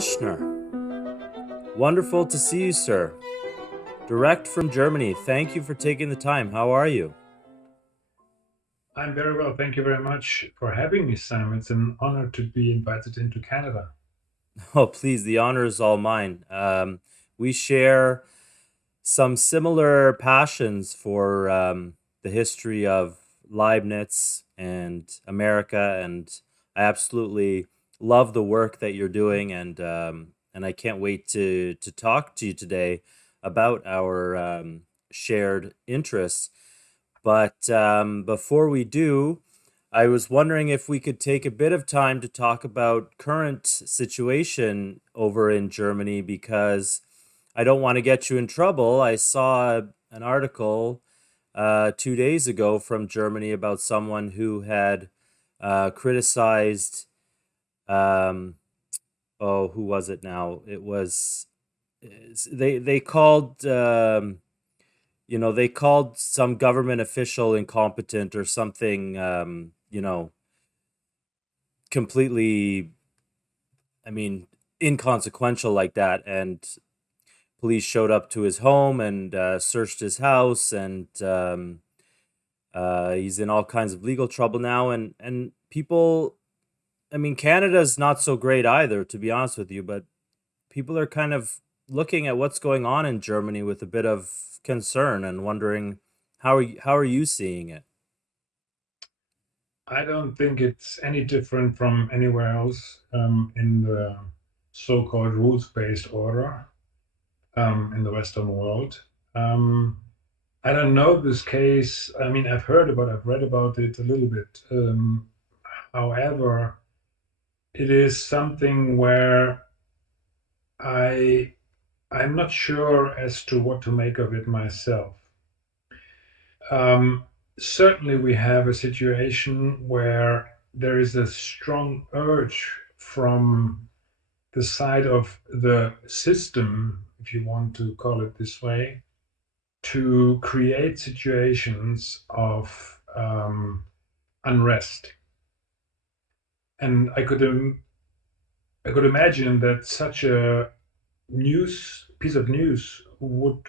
Alschner. Wonderful to see you, sir. Direct from Germany. Thank you for taking the time. How are you? I'm very well. Thank you very much for having me, Sam. It's an honor to be invited into Canada. Oh, please, the honor is all mine. We share some similar passions for the history of Leibniz and America, and I absolutely love the work that you're doing, and I can't wait to talk to you today about our shared interests. But before we do, I was wondering if we could take a bit of time to talk about current situation over in Germany because I don't want to get you in trouble. I saw an article 2 days ago from Germany about someone who had criticized. Um, oh, who was it now? It was they called they called some government official incompetent or something. Completely, I mean, inconsequential like that, and police showed up to his home and searched his house, and he's in all kinds of legal trouble now. And people, I mean, Canada's not so great either, to be honest with you. But people are kind of looking at what's going on in Germany with a bit of concern and wondering how are you seeing it? I don't think it's any different from anywhere else in the so-called rules-based order in the Western world. Um, I don't know this case. I mean, I've read about it a little bit. However, it is something where I I'm not sure as to what to make of it myself. Um, Certainly, we have a situation where there is a strong urge from the side of the system, if you want to call it this way, to create situations of unrest. And I could imagine that such a news piece of news would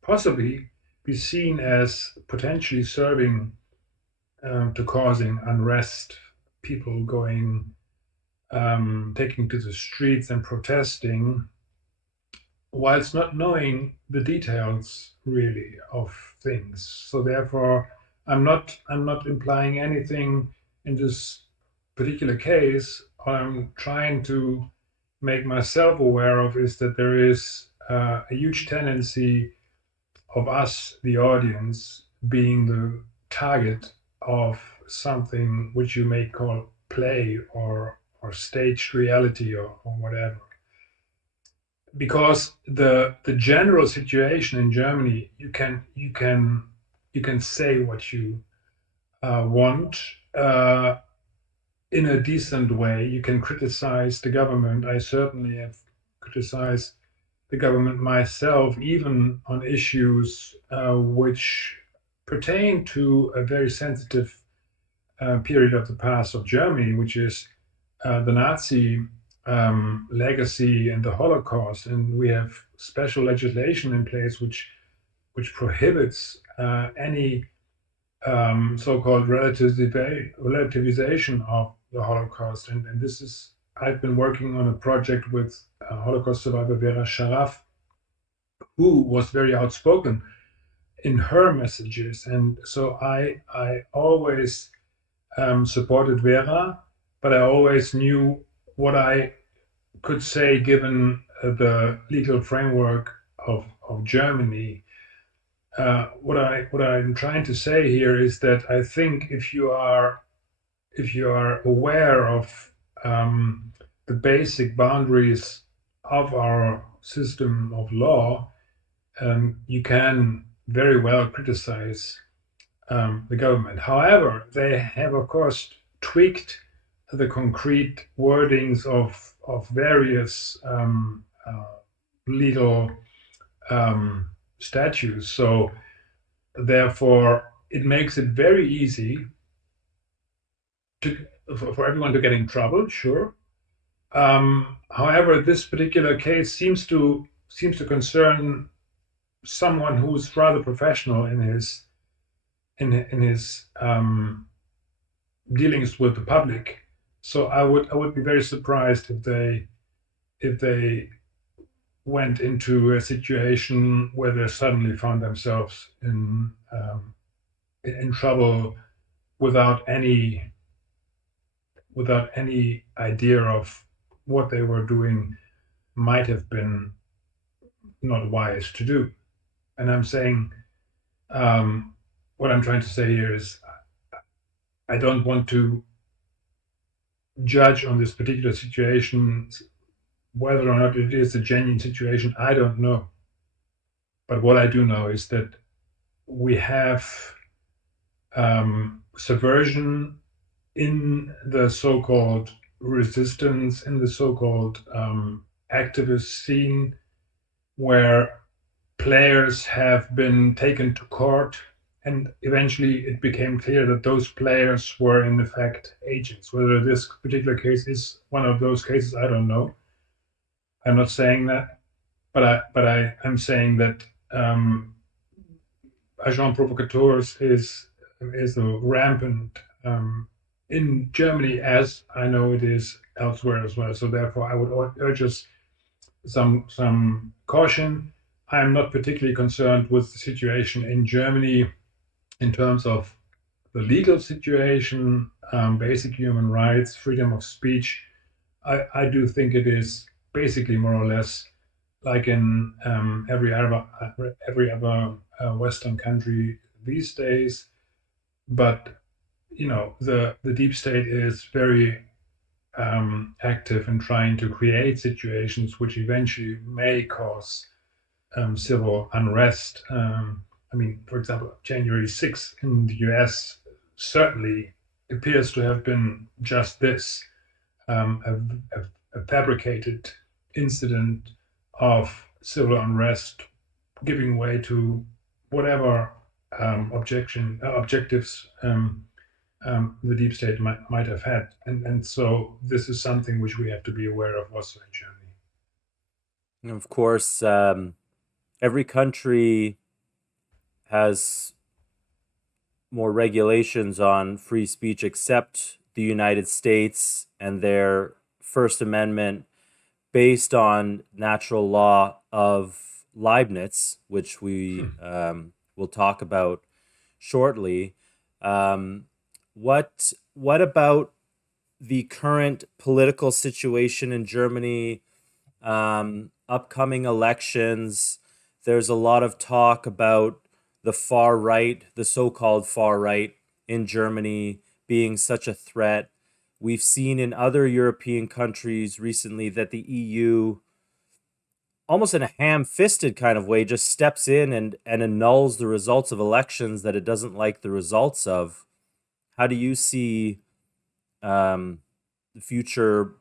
possibly be seen as potentially serving to causing unrest, people going, taking to the streets and protesting, whilst not knowing the details really of things. So therefore, I'm not implying anything in this particular case. What I'm trying to make myself aware of is that there is a huge tendency of us, the audience, being the target of something which you may call play or staged reality or whatever. Because the general situation in Germany, you can say what you want in a decent way. You can criticize the government. I certainly have criticized the government myself, even on issues which pertain to a very sensitive period of the past of Germany, which is the Nazi legacy and the Holocaust. And we have special legislation in place which prohibits any so-called relativization of the Holocaust. And this is I've been working on a project with Holocaust survivor Vera Sharav, who was very outspoken in her messages. And so I always supported Vera, but I always knew what I could say given the legal framework of Germany. What I'm trying to say here is that I think if you are aware of the basic boundaries of our system of law, you can very well criticize the government. However, they have, of course, tweaked the concrete wordings of various legal statutes. So, therefore, it makes it very easy to, for everyone to get in trouble, sure, However, this particular case seems to concern someone who's rather professional in his dealings with the public. So I would be very surprised if they went into a situation where they suddenly found themselves in trouble without any without any idea of what they were doing might have been not wise to do. And I'm saying, um, what I'm trying to say here is I don't want to judge on this particular situation whether or not it is a genuine situation. I don't know. But what I do know is that we have subversion in the so-called resistance, in the so-called activist scene, where players have been taken to court, and eventually it became clear that those players were in effect agents. Whether this particular case is one of those cases, I don't know. I'm not saying that, I'm saying that agent provocateurs is a rampant in Germany, as I know it is elsewhere as well. So therefore, I would urge us some caution. I'm not particularly concerned with the situation in Germany in terms of the legal situation, basic human rights, freedom of speech. I do think it is basically more or less like in every other Western country these days. But the deep state is very active in trying to create situations which eventually may cause civil unrest. I mean, for example, January 6th in the US certainly appears to have been just this, a fabricated incident of civil unrest giving way to whatever objectives the deep state might have had. And so this is something which we have to be aware of also in Germany. And of course, every country has more regulations on free speech except the United States and their First Amendment based on natural law of Leibniz, which we will talk about shortly. Um, what about the current political situation in Germany? Upcoming elections. There's a lot of talk about the far right, the so-called far right in Germany being such a threat. We've seen in other European countries recently that the EU, almost in a ham-fisted kind of way, just steps in and annuls the results of elections that it doesn't like the results of. How do you see the future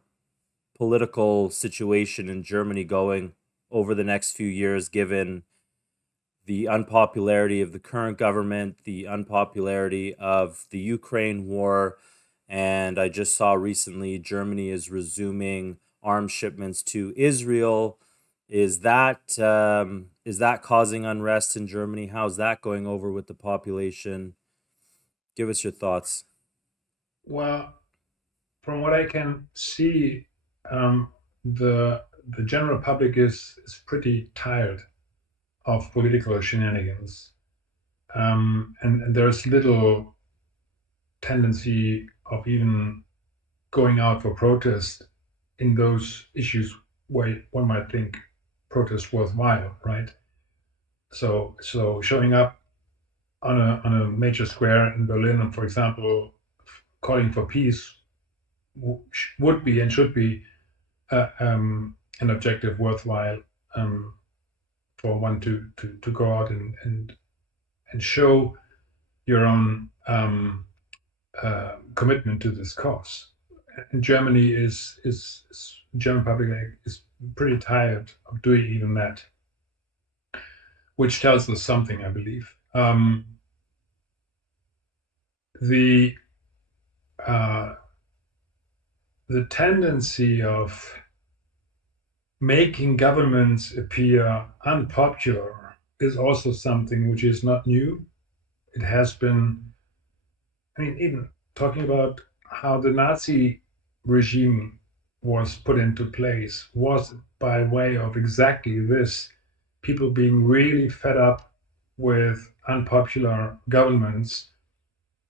political situation in Germany going over the next few years, given the unpopularity of the current government, the unpopularity of the Ukraine war, and I just saw recently Germany is resuming arms shipments to Israel. Is that causing unrest in Germany? How's that going over with the population? Give us your thoughts. Well, from what I can see, um, the the general public is pretty tired of political shenanigans, and there's little tendency of even going out for protest in those issues where one might think protest worthwhile, right? So showing up on a major square in Berlin, for example, calling for peace would be and should be an objective worthwhile, for one to go out and show your own commitment to this cause. And Germany is German public is pretty tired of doing even that, which tells us something, I believe. The the tendency of making governments appear unpopular is also something which is not new. It has been, I mean, even talking about how the Nazi regime was put into place was by way of exactly this, people being really fed up with unpopular governments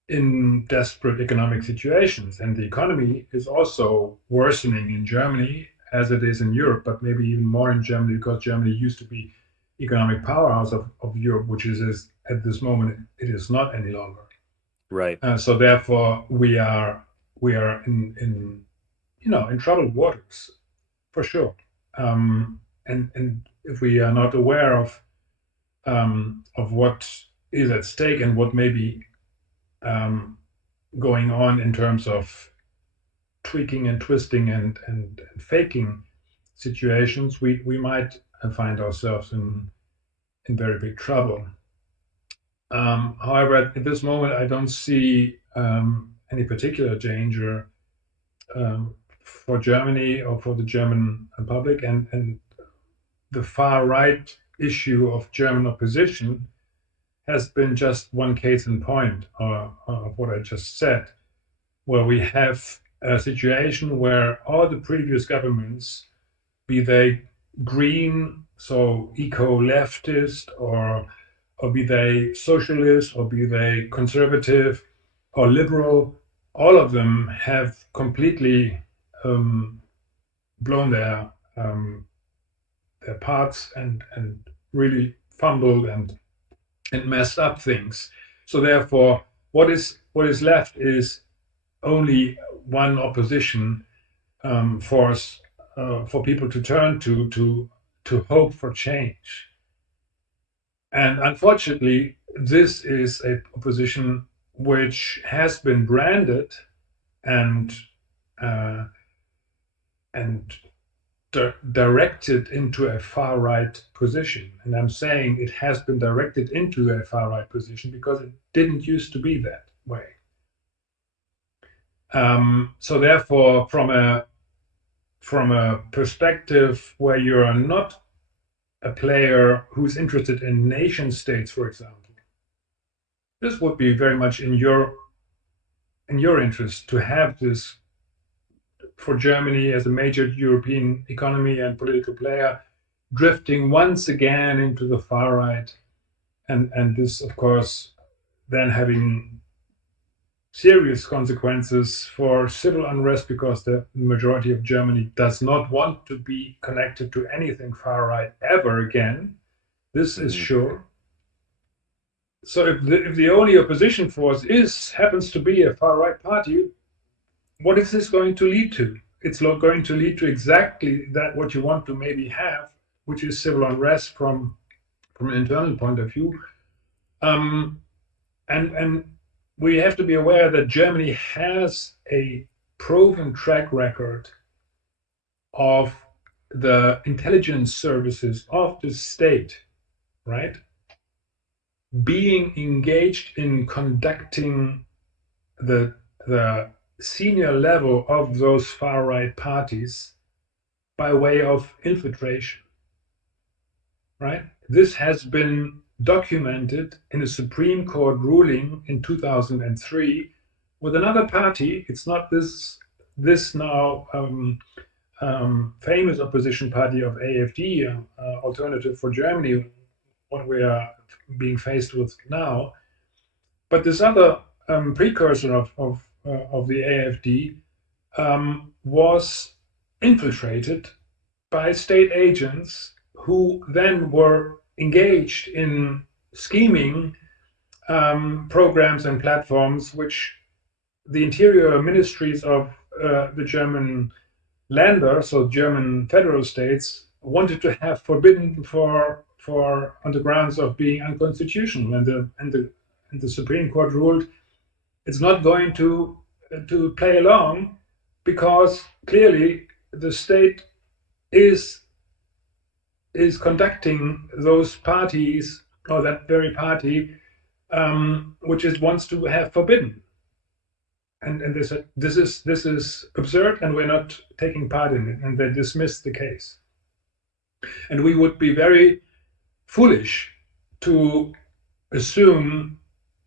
in desperate economic situations. And the economy is also worsening in Germany as it is in Europe, but maybe even more in Germany because Germany used to be economic powerhouse of Europe, which is at this moment it is not any longer. Right. So therefore we are in troubled waters for sure. And if we are not aware of what is at stake and what may be um, going on in terms of tweaking and twisting and faking situations, we might find ourselves in very big trouble. However, at this moment, I don't see any particular danger for Germany or for the German public, and the far right issue of German opposition has been just one case in point of what I just said, where we have a situation where all the previous governments, be they green, so eco-leftist, or be they socialist, or be they conservative or liberal, all of them have completely blown their parts and really fumbled and messed up things. So therefore, what is left is only one opposition force for people to turn to hope for change. And unfortunately, this is a position which has been branded and uh, and directed into a far right position. And I'm saying it has been directed into a far right position because it didn't used to be that way. So therefore, from a perspective where you are not a player who's interested in nation states, for example, this would be very much in your interest to have this for Germany as a major European economy and political player drifting once again into the far right, and this, of course, then having serious consequences for civil unrest because the majority of Germany does not want to be connected to anything far right ever again. This is Hmm. sure. So if the only opposition force happens to be a far right party, what is this going to lead to? It's going to lead to exactly that what you want to maybe have, which is civil unrest from an internal point of view. Um, and we have to be aware that Germany has a proven track record of the intelligence services of the state, right? Being engaged in conducting the the senior level of those far right parties by way of infiltration, right? This has been documented in a Supreme Court ruling in 2003 with another party. It's not this now famous opposition party of AfD, Alternative for Germany, what we are being faced with now, but this other precursor of the AfD was infiltrated by state agents who then were engaged in scheming programs and platforms which the interior ministries of the German Länder, so German federal states, wanted to have forbidden for on the grounds of being unconstitutional, and the Supreme Court ruled it's not going to play along because clearly the state is conducting those parties or that very party which it wants to have forbidden. and they said this is absurd, and we're not taking part in it, and they dismissed the case. And we would be very foolish to assume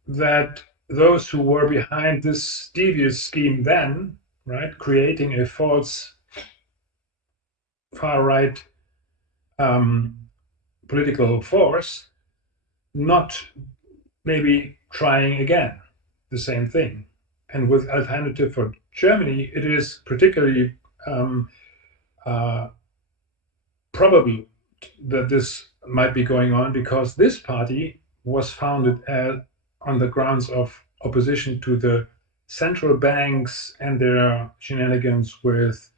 that those who were behind this devious scheme then, right, creating a false far right political force, not maybe trying again the same thing. And with Alternative for Germany, it is particularly probable that this might be going on because this party was founded on the grounds of opposition to the central banks and their shenanigans with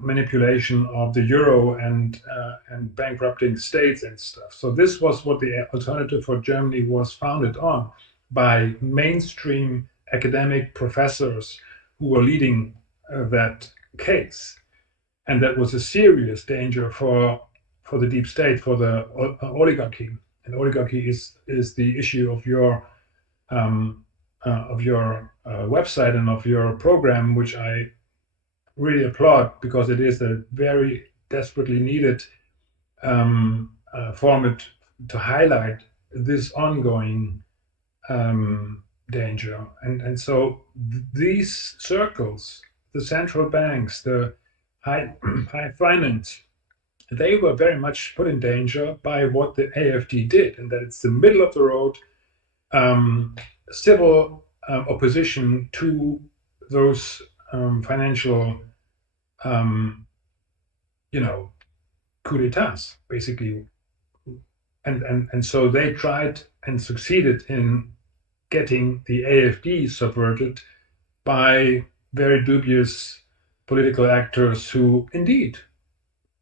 manipulation of the euro and bankrupting states and stuff. So this was what the Alternative for Germany was founded on, by mainstream academic professors who were leading that case. And that was a serious danger for the deep state, for the oligarchy. And oligarchy is the issue of your website and of your program, which I really applaud because it is a very desperately needed format to highlight this ongoing danger. And so these circles, the central banks, the high finance, they were very much put in danger by what the AfD did, and that it's the middle of the road civil opposition to those financial, coup d'etats, basically. And so they tried and succeeded in getting the AfD subverted by very dubious political actors who indeed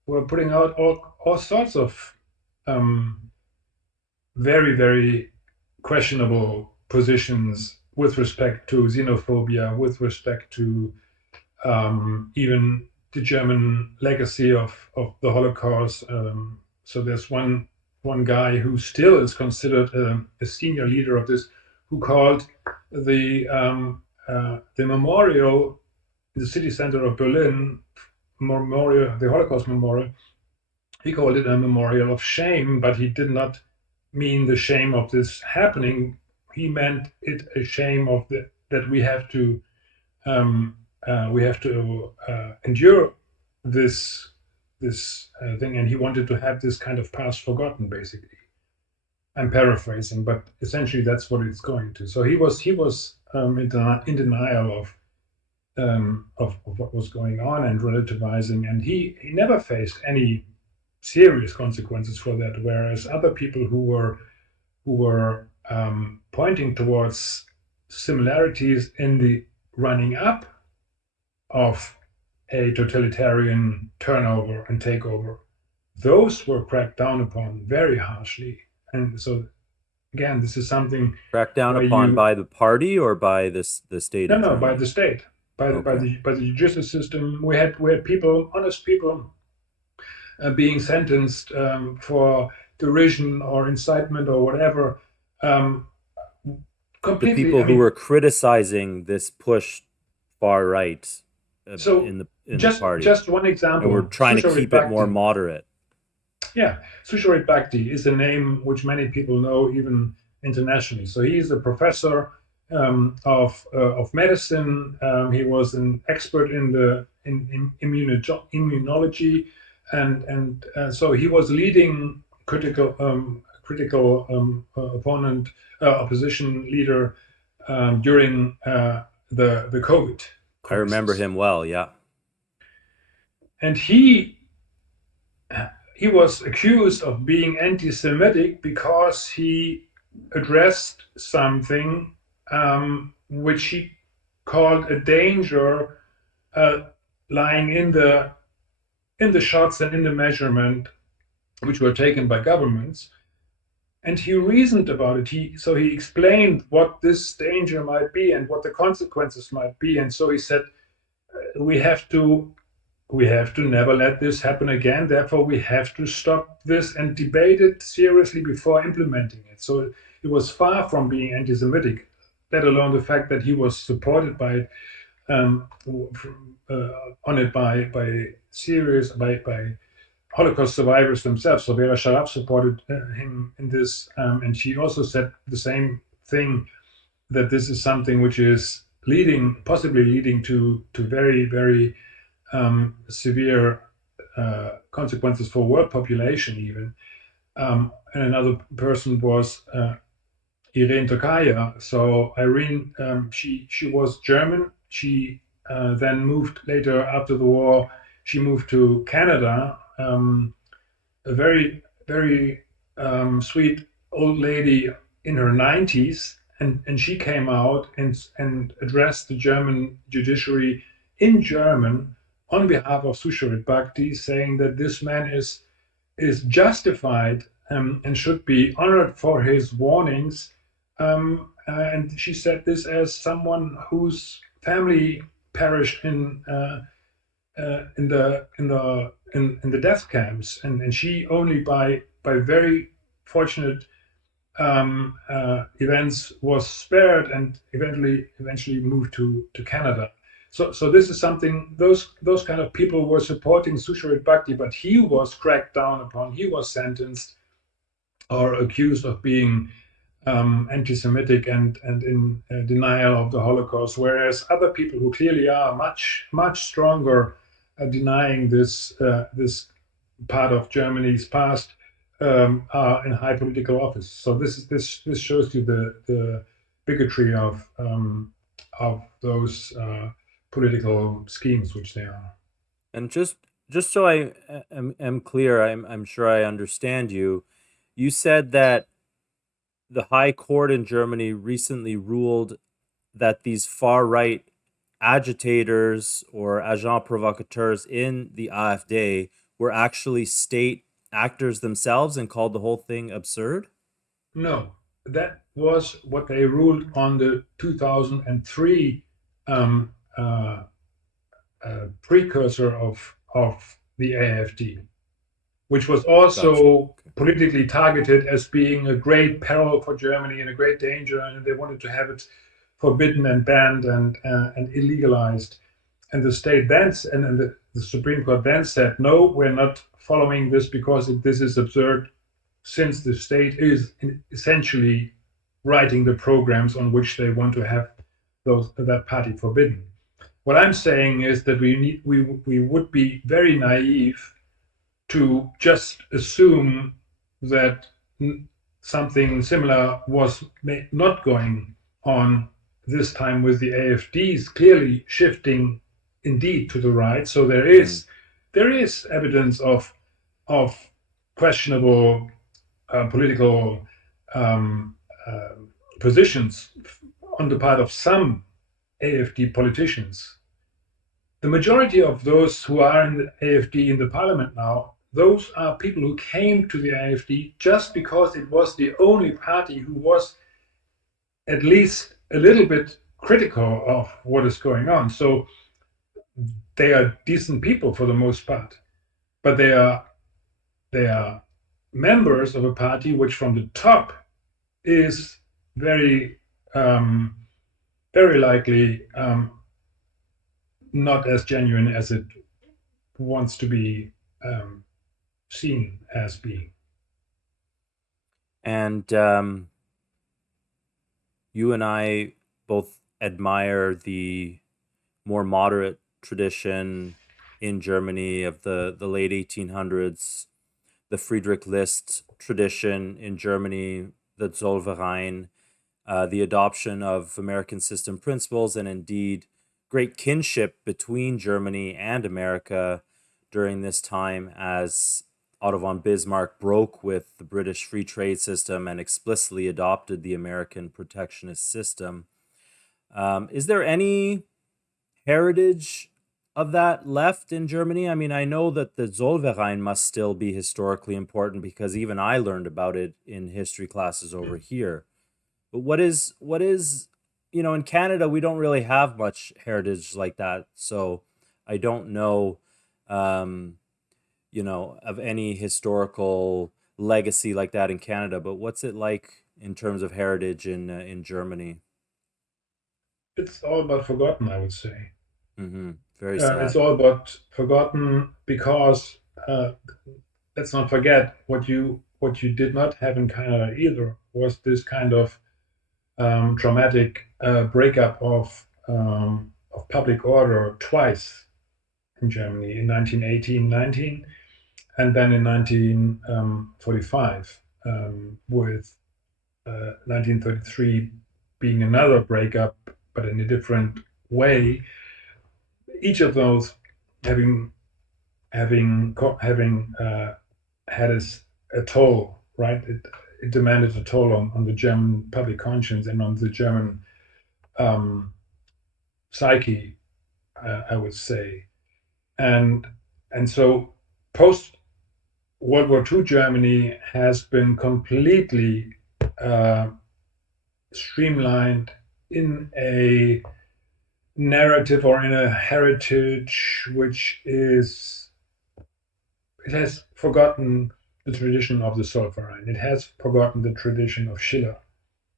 were putting out all sorts of very, very questionable positions with respect to xenophobia, with respect to even the German legacy of the Holocaust. So there's one guy who still is considered a senior leader of this, who called the memorial in the city center of Berlin, the Holocaust memorial. He called it a memorial of shame, but he did not mean the shame of this happening. He meant it a shame of that we have to endure this thing, and he wanted to have this kind of past forgotten, basically. I'm paraphrasing, but essentially that's what it's going to. So he was in denial of what was going on and relativizing, and he never faced any serious consequences for that. Whereas other people who were pointing towards similarities in the running up of a totalitarian turnover and takeover, those were cracked down upon very harshly. And so, again, this is something cracked down upon by the party or by the state of Germany? by the state, by the judicial system. We had people, honest people, being sentenced for derision or incitement or whatever. Completely, the people who were criticizing this push far right in the party. Just one example. And we're trying to keep it more moderate. Yeah, Susharit Bhakti is a name which many people know even internationally. So he is a professor of medicine. He was an expert in immunology, and so he was leading critical opposition leader during the COVID crisis. I remember him well, yeah. And he was accused of being anti-Semitic because he addressed something which he called a danger lying in the shots and in the measurement which were taken by governments. And he reasoned about it. He explained what this danger might be and what the consequences might be. And so he said, we have to never let this happen again. Therefore, we have to stop this and debate it seriously before implementing it. So it was far from being anti-Semitic. let alone the fact that he was supported by it, on it by serious by Holocaust survivors themselves. So Vera Sharav supported him in this, and she also said the same thing, that this is something which is possibly leading to very, very severe consequences for world population even. And another person was Irene Tokaya. So Irene, she was German. She then moved later after the war. She moved to Canada. A very, very sweet old lady in her 90s, and she came out and addressed the German judiciary in German on behalf of Susharit Bhakti, saying that this man is justified, and should be honored for his warnings. And she said this as someone whose family perished in the death camps, and she only by very fortunate events was spared and eventually moved to Canada. So this is something, those kind of people were supporting Susharit Bhakti, but he was cracked down upon. He was sentenced or accused of being anti-Semitic and in denial of the Holocaust, whereas other people who clearly are much stronger denying this part of Germany's past are in high political office. So this shows you the bigotry of those political schemes which they are. And just so I am clear, I'm sure I understand you. You said that the High Court in Germany recently ruled that these far right agitators or agents provocateurs in the AfD were actually state actors themselves and called the whole thing absurd? No, that was what they ruled on the 2003 um, uh, precursor of the AfD, which was Gotcha. also Okay. politically targeted as being a great peril for Germany and a great danger, and they wanted to have it forbidden and banned and illegalized. And the state then, and the Supreme Court then said, no, we're not following this because this is absurd, since the state is essentially writing the programs on which they want to have that party forbidden. What I'm saying is that we would be very naive to just assume that something similar was not going on this time, with the AfDs clearly shifting indeed to the right. So Mm. there is evidence of questionable political um, uh, positions on the part of some AfD politicians. The majority of those who are in the AfD in the parliament now, those are people who came to the AfD just because it was the only party who was at least a little bit critical of what is going on. So they are decent people for the most part, but they are members of a party which, from the top, is very very likely not as genuine as it wants to be um, seen as being. And you and I both admire the more moderate tradition in Germany of the late 1800s, the Friedrich List tradition in Germany, the Zollverein, the adoption of American system principles, and indeed great kinship between Germany and America during this time as Otto von Bismarck broke with the British free trade system and explicitly adopted the American protectionist system. Is there any heritage of that left in Germany? I mean, I know that the Zollverein must still be historically important because even I learned about it in history classes over here. But what is in Canada we don't really have much heritage like that, so I don't know um, of any historical legacy like that in Canada. But what's it like in terms of heritage in Germany? it's all but forgotten, I would say. Hmm. Very It's sad. all but forgotten because uh, let's not forget what you did not have in Canada either was this kind of dramatic breakup of public order twice in Germany in 1918-19 and then in 1945 with 1933 being another breakup, but in a different way. Each of those having having had a toll, right? It demanded a toll on the German public conscience and on the German um, psyche, I would say, and so post World War II Germany has been completely uh, streamlined in a narrative or in a heritage which is it has forgotten the tradition of the Zollverein. It has forgotten the tradition of Schiller.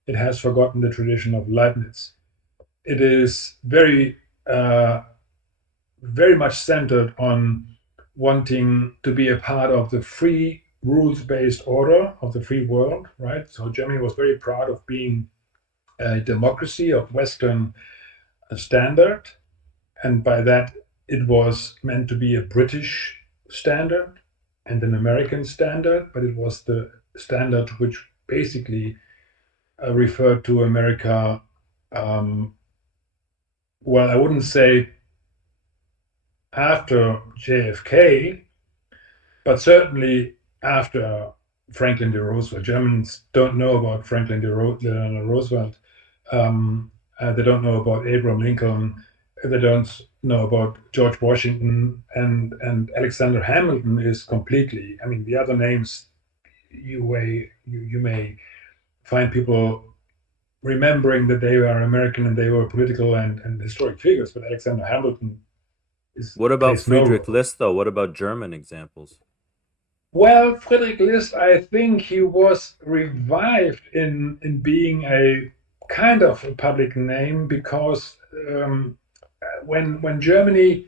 It has forgotten the tradition of Leibniz. It is uh, very much centered on wanting to be a part of the free rules-based order of the free world, right? So Germany was very proud of being a democracy of Western standard, and by that it was meant to be a British standard and an American standard, but it was the standard which basically referred to America. Um, well, I wouldn't say after JFK, but certainly after Franklin D. Roosevelt. Germans don't know about Franklin D. Roosevelt. Um, they don't know about Abraham Lincoln. They don't know about George Washington, and Alexander Hamilton is completely. I mean, the other names you may find people remembering that they were American and they were political and historic figures, but Alexander Hamilton is What about plays no Friedrich role. List, though? What about German examples? Well, Friedrich List, I think he was revived in being a kind of a public name because when Germany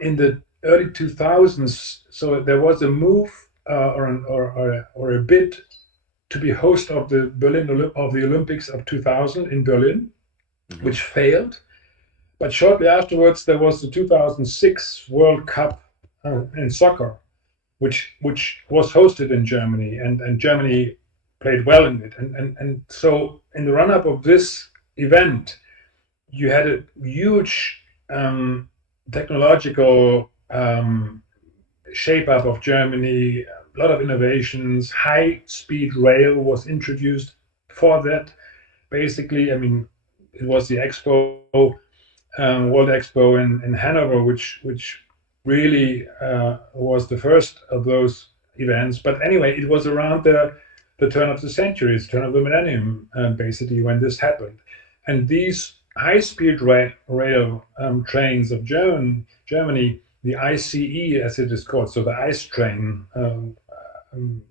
in the early 2000s, so there was a move or a bid to be host of the Olympics of 2000 in Berlin, Hmm. which failed. But shortly afterwards, there was the 2006 World Cup in soccer, which was hosted in Germany, and Germany played well in it. And so in the run up of this event, you had a huge technological shape up of Germany, a lot of innovations. High speed rail was introduced for that. Basically, I mean, it was the World Expo in Hanover, which really was the first of those events. But anyway, it was around the turn of the century, turn of the millennium, basically, when this happened. And these high-speed rail trains of Germany, the ICE as it is called, so the ICE train,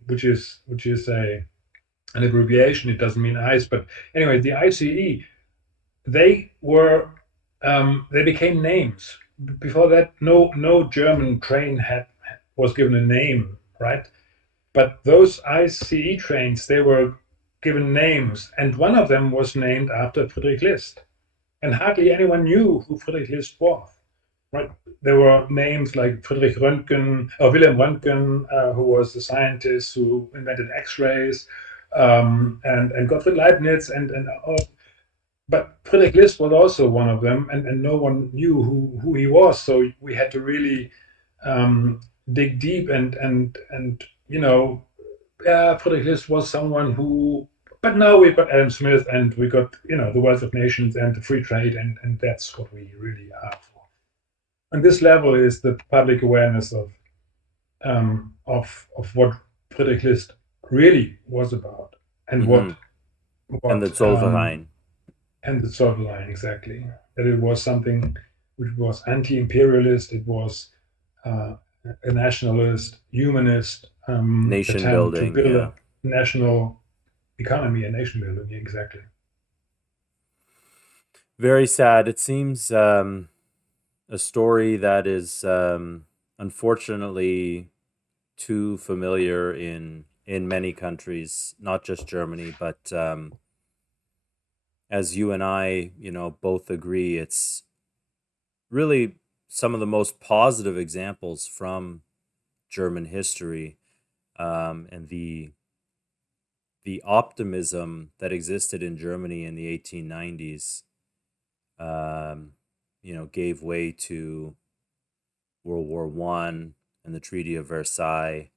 which is an abbreviation. It doesn't mean ice, but anyway, the ICE they became names. Before that, no German train had was given a name, right? But those ICE trains, they were given names, and one of them was named after Friedrich List. And hardly anyone knew who Friedrich List was, right? There were names like Friedrich Röntgen, or Wilhelm Röntgen, who was the scientist who invented X-rays, and Gottfried Leibniz, and but Friedrich List was also one of them, and no one knew who he was. So we had to really um, dig deep and Friedrich List was someone who. But now we've got Adam Smith, and we got the Wealth of Nations and the free trade, and that's what we really are for. And this level is the public awareness of what Friedrich List really was about, and Hmm. And the what Zollverein. and the third line exactly, that it was something which was anti-imperialist. It was uh, a nationalist, humanist Nation attempt to building, build yeah. a national economy and nation building. Exactly. Very sad. It seems a story that is unfortunately too familiar in many countries, not just Germany, but as you and I, both agree, it's really some of the most positive examples from German history, and the optimism that existed in Germany in the 1890s, um, gave way to World War One and the Treaty of Versailles,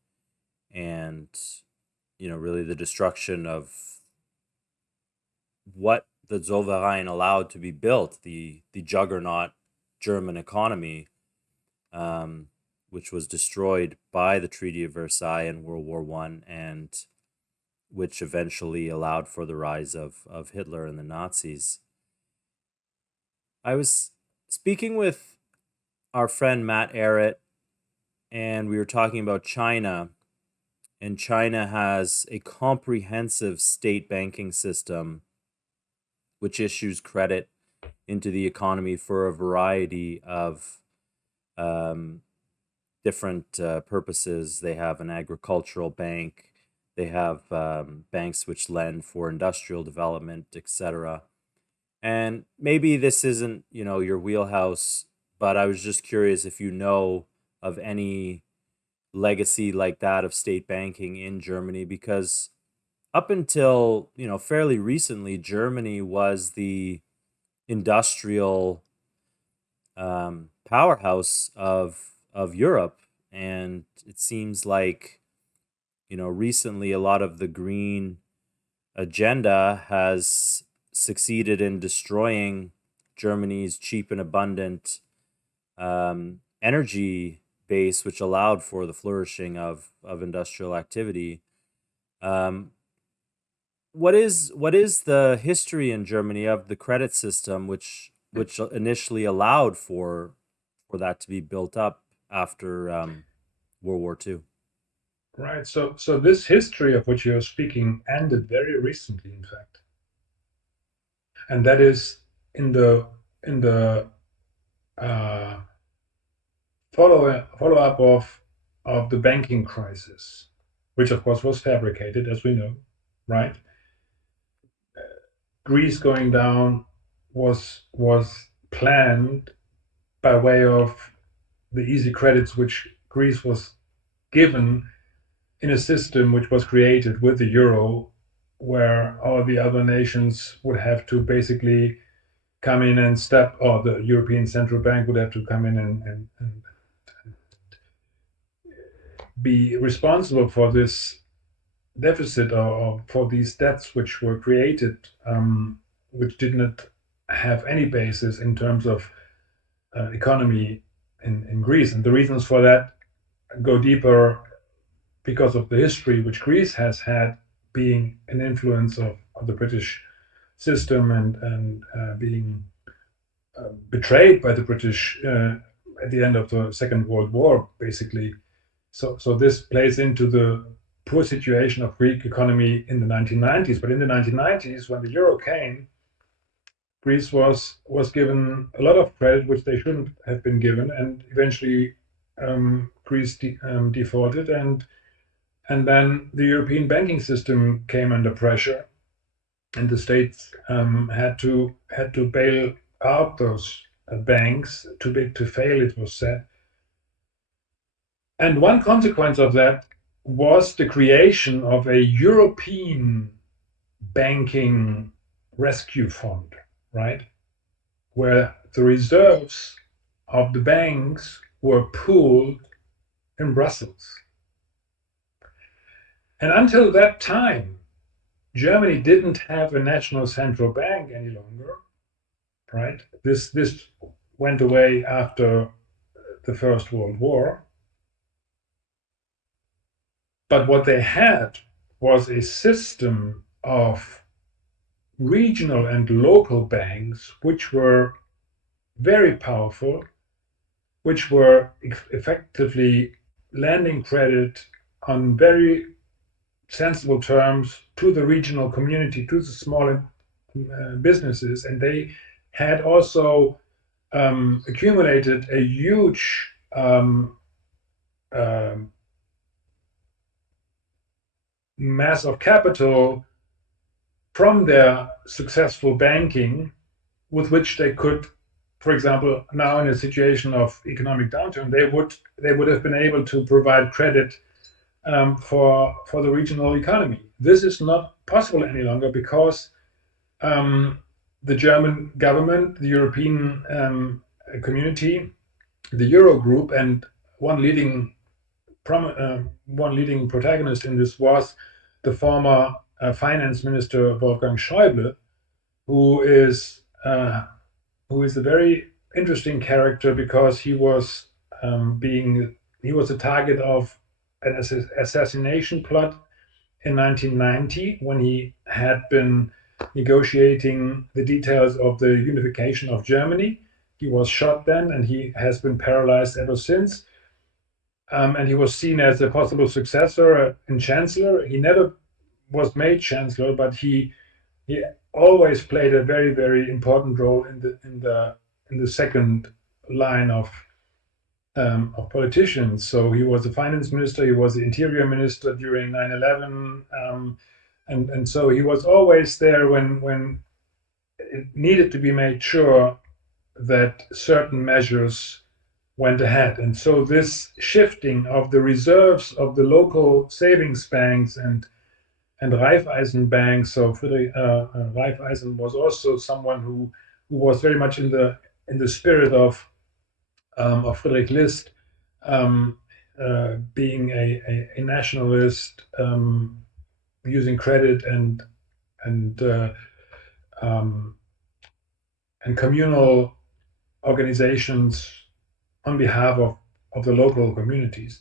and really the destruction of what the Zollverein allowed to be built, the juggernaut German economy, um, which was destroyed by the Treaty of Versailles in World War One, and which eventually allowed for the rise of Hitler and the Nazis. I was speaking with our friend Matt Arrett, and we were talking about China. And China has a comprehensive state banking system which issues credit into the economy for a variety of um, different purposes. They have an agricultural bank, they have banks which lend for industrial development, etc. And maybe this isn't, your wheelhouse, but I was just curious if you know of any legacy like that of state banking in Germany, because up until, fairly recently, Germany was the industrial powerhouse of Europe, and it seems like, recently a lot of the green agenda has succeeded in destroying Germany's cheap and abundant energy base, which allowed for the flourishing of industrial activity. Um, what is the history in Germany of the credit system, which initially allowed for that to be built up after World War II? Right. So this history of which you're speaking ended very recently, in fact, and that is in the uh, follow up of the banking crisis, which of course was fabricated, as we know, right? Greece going down was planned by way of the easy credits which Greece was given in a system which was created with the euro, where all the other nations would have to basically come in and step, or the European Central Bank would have to come in and be responsible for this deficit, or for these debts which were created, which did not have any basis in terms of economy in Greece. And the reasons for that go deeper because of the history which Greece has had, being an influence of the British system, and being betrayed by the British at the end of the Second World War, basically. So this plays into the poor situation of Greek economy in the 1990s. But in the 1990s, when the euro came, Greece was given a lot of credit which they shouldn't have been given, and eventually Greece defaulted, and then the European banking system came under pressure, and the states had to bail out those banks, too big to fail, it was said. And one consequence of that was the creation of a European banking rescue fund, right? Where the reserves of the banks were pooled in Brussels. And until that time, Germany didn't have a national central bank any longer, right? This went away after the First World War. But what they had was a system of regional and local banks which were very powerful, which were effectively lending credit on very sensible terms to the regional community, to the smaller businesses, and they had also accumulated a huge um, mass of capital from their successful banking, with which they could, for example, now in a situation of economic downturn, they would have been able to provide credit for the regional economy. This is not possible any longer because um, the German government, the European community, the Eurogroup, and one leading one leading protagonist in this was the former finance minister Wolfgang Schäuble, who is uh, who is a very interesting character because he was a target of an assassination plot in 1990 when he had been negotiating the details of the unification of Germany. He was shot then, and he has been paralyzed ever since. And he was seen as a possible successor and chancellor. He never was made chancellor, but he always played a very very important role in the second line of politicians. So he was the finance minister, he was the interior minister during 9/11, and so he was always there when it needed to be made sure that certain measures went ahead. And so this shifting of the reserves of the local savings banks and Raiffeisen banks. So Friedrich Raiffeisen was also someone who was very much in the spirit of Friedrich List, being a nationalist, using credit and um, and communal organizations on behalf of the local communities.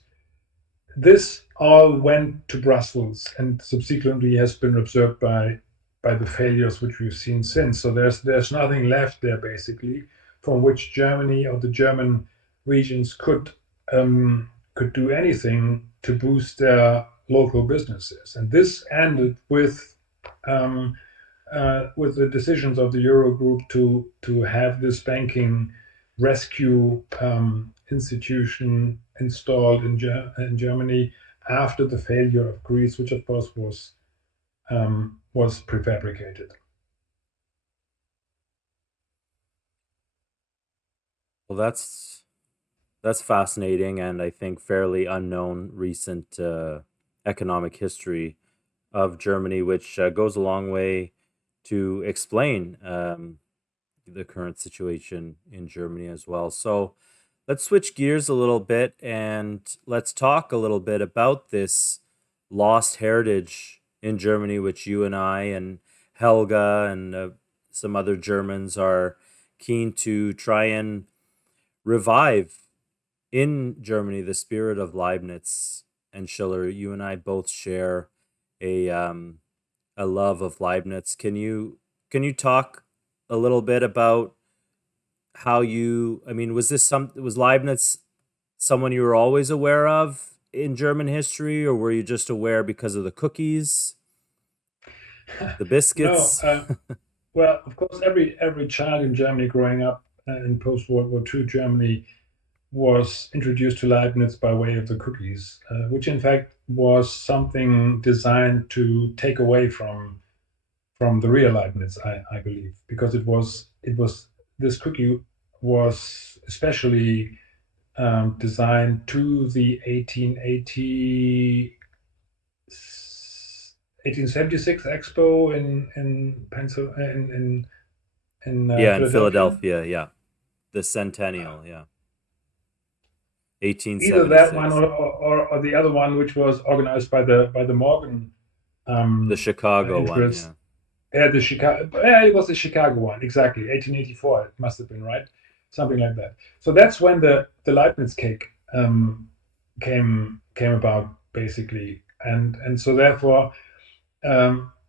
This all went to Brussels and subsequently has been observed by the failures which we've seen since. So there's nothing left there basically from which Germany or the German regions could do anything to boost their local businesses. And this ended with the decisions of the Eurogroup to have this banking rescue institution installed in Germany after the failure of Greece, which of course was prefabricated. Well, that's fascinating, and I think fairly unknown recent economic history of Germany, which goes a long way to explain the current situation in Germany as well. So let's switch gears a little bit and let's talk a little bit about this lost heritage in Germany, which you and I and Helga and some other Germans are keen to try and revive in Germany, the spirit of Leibniz and Schiller. You and I both share a a love of Leibniz. Can you talk a little bit about how you? I mean, was Leibniz someone you were always aware of in German history, or were you just aware because of the cookies, the No, biscuits? well, of course, every child in Germany growing up in post-World War II Germany was introduced to Leibniz by way of the cookies, which in fact was something designed to take away from the real Leibniz, I believe, because it was this cookie was especially designed to the 1876 Expo in Pennsylvania in Yeah, in Philadelphia. Philadelphia. Yeah, the centennial. Yeah, Either that one 1876. or the other one, which was organized by the Morgan The Chicago one. interest. Yeah. Yeah, the Chicago. Yeah, it was the Chicago one, exactly. 1884. It must have been right, something like that. So that's when the Leibniz cake came about, basically, and so therefore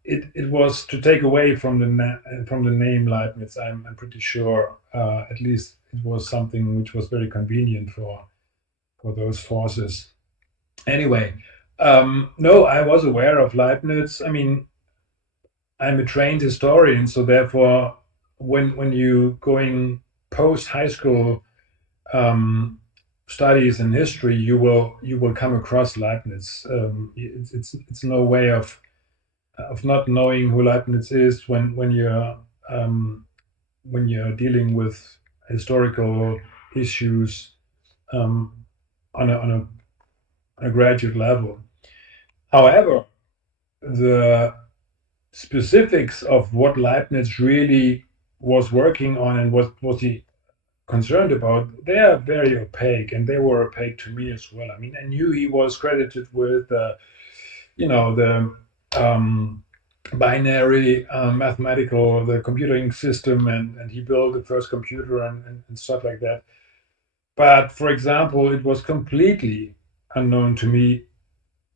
it was to take away from the name Leibniz. I'm pretty sure. At least it was something which was very convenient for those forces. Anyway, no, I was aware of Leibniz. I mean, I'm a trained historian, so therefore when you going post high school um, studies in history, you will come across Leibniz. It's no way of not knowing who Leibniz is um, when you're dealing with historical issues um, on a graduate level. However, the specifics of what Leibniz really was working on and what was he concerned about, they are very opaque, and they were opaque to me as well. I mean, I knew he was credited with, the binary mathematical, the computing system, and he built the first computer and stuff like that. But for example, it was completely unknown to me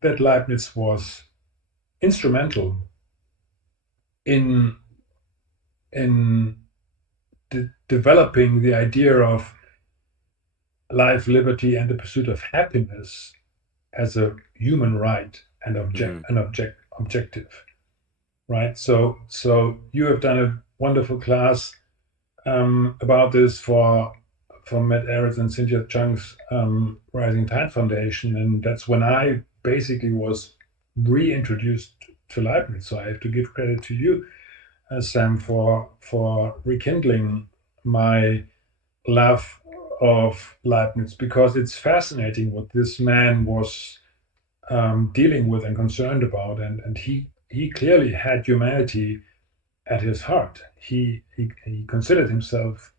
that Leibniz was instrumental in in developing the idea of life, liberty, and the pursuit of happiness as a human right and Hmm. objective, right? So you have done a wonderful class about this for Matt Ehret and Cynthia Chung's Rising Tide Foundation, and that's when I basically was reintroduced to Leibniz. So I have to give credit to you, Sam, for rekindling my love of Leibniz, because it's fascinating what this man was dealing with and concerned about, and he clearly had humanity at his heart. He considered himself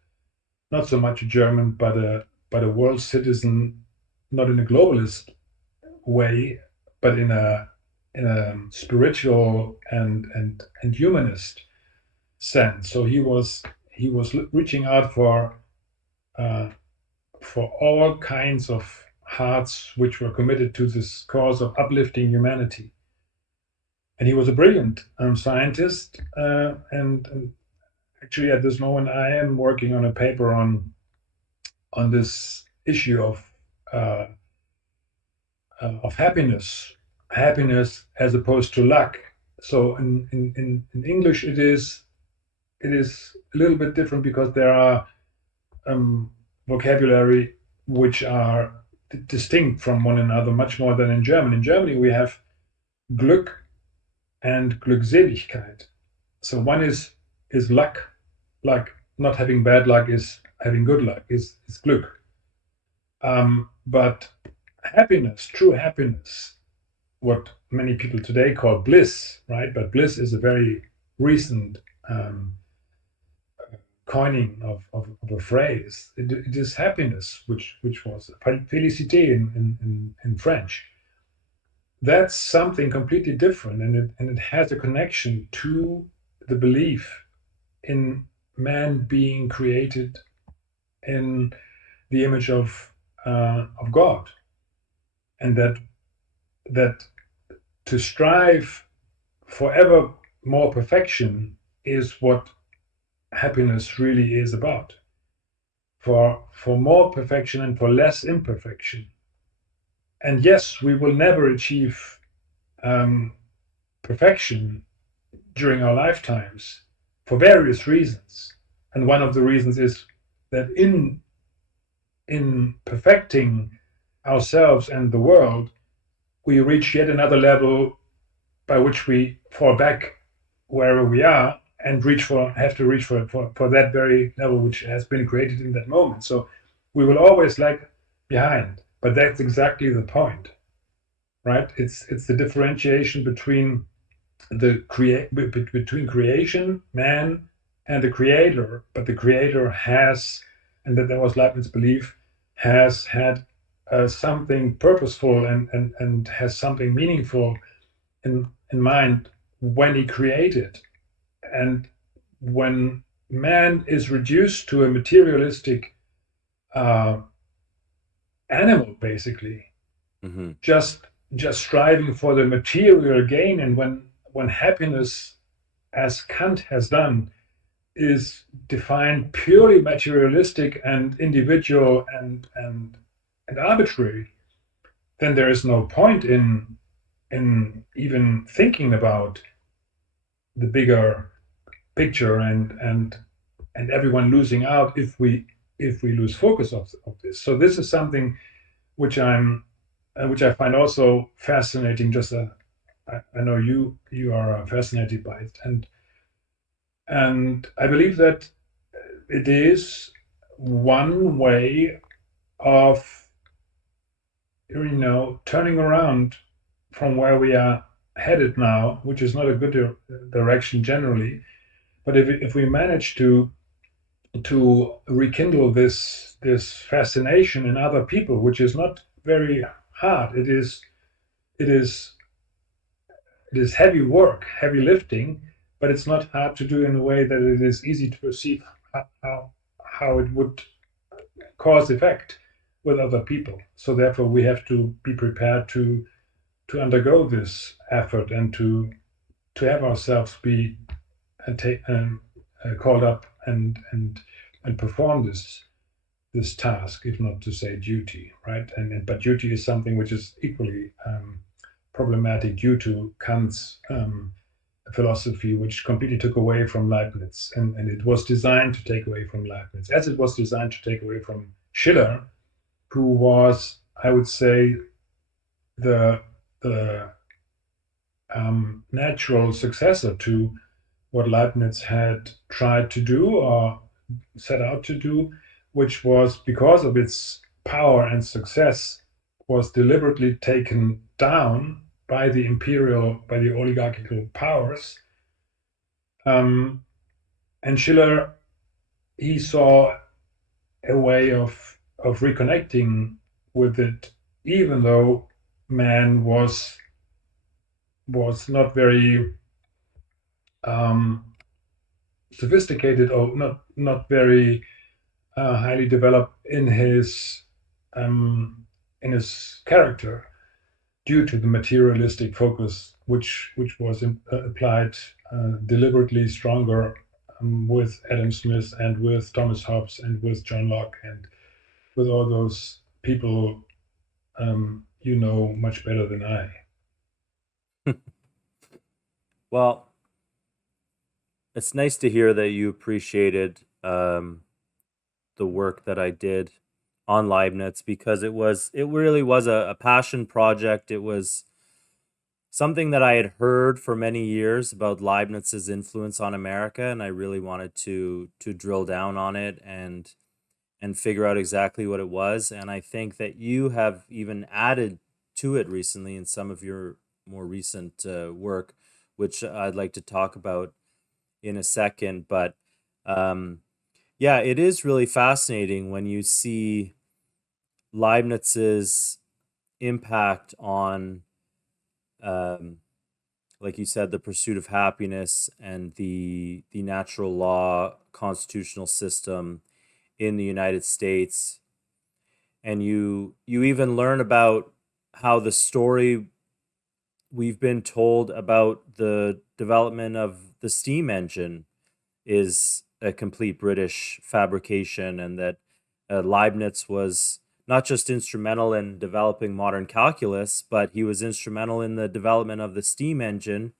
not so much a German, but a world citizen, not in a globalist way, but in a spiritual and humanist sense. So he was reaching out uh, for all kinds of hearts which were committed to this cause of uplifting humanity. And he was a brilliant scientist. And actually, at this moment, I am working on a paper on this issue uh, of happiness as opposed to luck. So in English, it is a little bit different because there are um, vocabulary which are distinct from one another much more than in German. In Germany, we have Glück and Glückseligkeit. So one is luck, like not having bad luck is having good luck, is Glück. But happiness, true happiness, what many people today call bliss, right? But bliss is a very recent um, coining of a phrase. It is happiness, which was félicité in French. That's something completely different, and it has a connection to the belief in man being created in the image of God, and that to strive for ever more perfection is what happiness really is about. For more perfection and for less imperfection. And yes, we will never achieve um, perfection during our lifetimes for various reasons. And one of the reasons is that in perfecting ourselves and the world, we reach yet another level by which we fall back wherever we are and have to reach for that very level which has been created in that moment. So we will always lag behind, but that's exactly the point, right? It's the differentiation between creation, man, and the creator. But the creator has, and that was Leibniz's belief, has had something purposeful and has something meaningful in mind when he created. And when man is reduced to a materialistic uh, animal, basically, Hmm. just striving for the material gain, and when happiness, as Kant has done, is defined purely materialistic and individual and arbitrary, then there is no point in even thinking about the bigger picture and and everyone losing out if we lose focus of this. So this is something which I'm which I find also fascinating. I know you are fascinated by it, and I believe that it is one way of turning around from where we are headed now, which is not a good direction generally. But if we manage to rekindle this fascination in other people, which is not very hard, it is it is heavy work, heavy lifting, but it's not hard to do in a way that it is easy to perceive how it would cause effect with other people. So therefore, we have to be prepared to undergo this effort and to have ourselves be called up and perform this task, if not to say duty, right? But duty is something which is equally problematic due to Kant's philosophy, which completely took away from Leibniz, and it was designed to take away from Leibniz, as it was designed to take away from Schiller, who was, I would say, the natural successor to what Leibniz had tried to do or set out to do, which was, because of its power and success, was deliberately taken down by by the oligarchical powers. And Schiller, he saw a way of reconnecting with it, even though man was not very um, sophisticated or not very highly developed um, in his character, due to the materialistic focus which was applied deliberately stronger with Adam Smith and with Thomas Hobbes and with John Locke and with all those people you know much better than I. Well, it's nice to hear that you appreciated the work that I did on Leibniz, because it really was a passion project. It was something that I had heard for many years about Leibniz's influence on America, and I really wanted to drill down on it and figure out exactly what it was. And I think that you have even added to it recently in some of your more recent work, which I'd like to talk about in a second. But um, yeah, it is really fascinating when you see Leibniz's impact on, um, like you said, the pursuit of happiness and the natural law constitutional system in the United States. And you even learn about how the story we've been told about the development of the steam engine is a complete British fabrication, and that Leibniz was not just instrumental in developing modern calculus, but he was instrumental in the development of the steam engine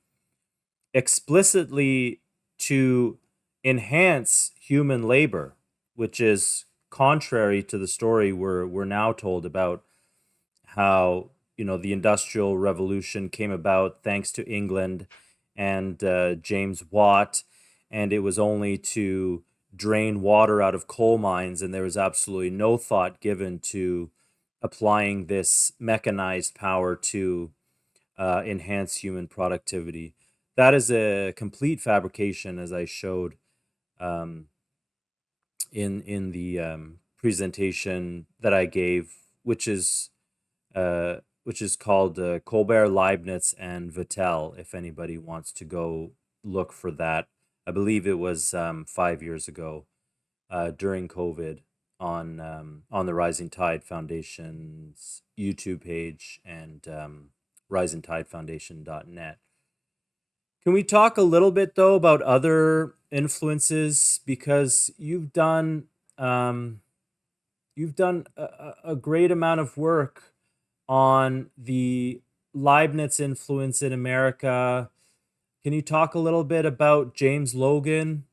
explicitly to enhance human labor, which is contrary to the story we're now told about how, the Industrial Revolution came about thanks to England and James Watt, and it was only to drain water out of coal mines, and there was absolutely no thought given to applying this mechanized power to enhance human productivity. That is a complete fabrication, as I showed um, in the presentation that I gave, which is called Colbert, Leibniz, and Vattel. If anybody wants to go look for that, I believe it was 5 years ago during COVID on the Rising Tide Foundation's YouTube page and risingtidefoundation.net. Can we talk a little bit though about other influences, because um, you've done a great amount of work on the Leibniz influence in America. Can you talk a little bit about James Logan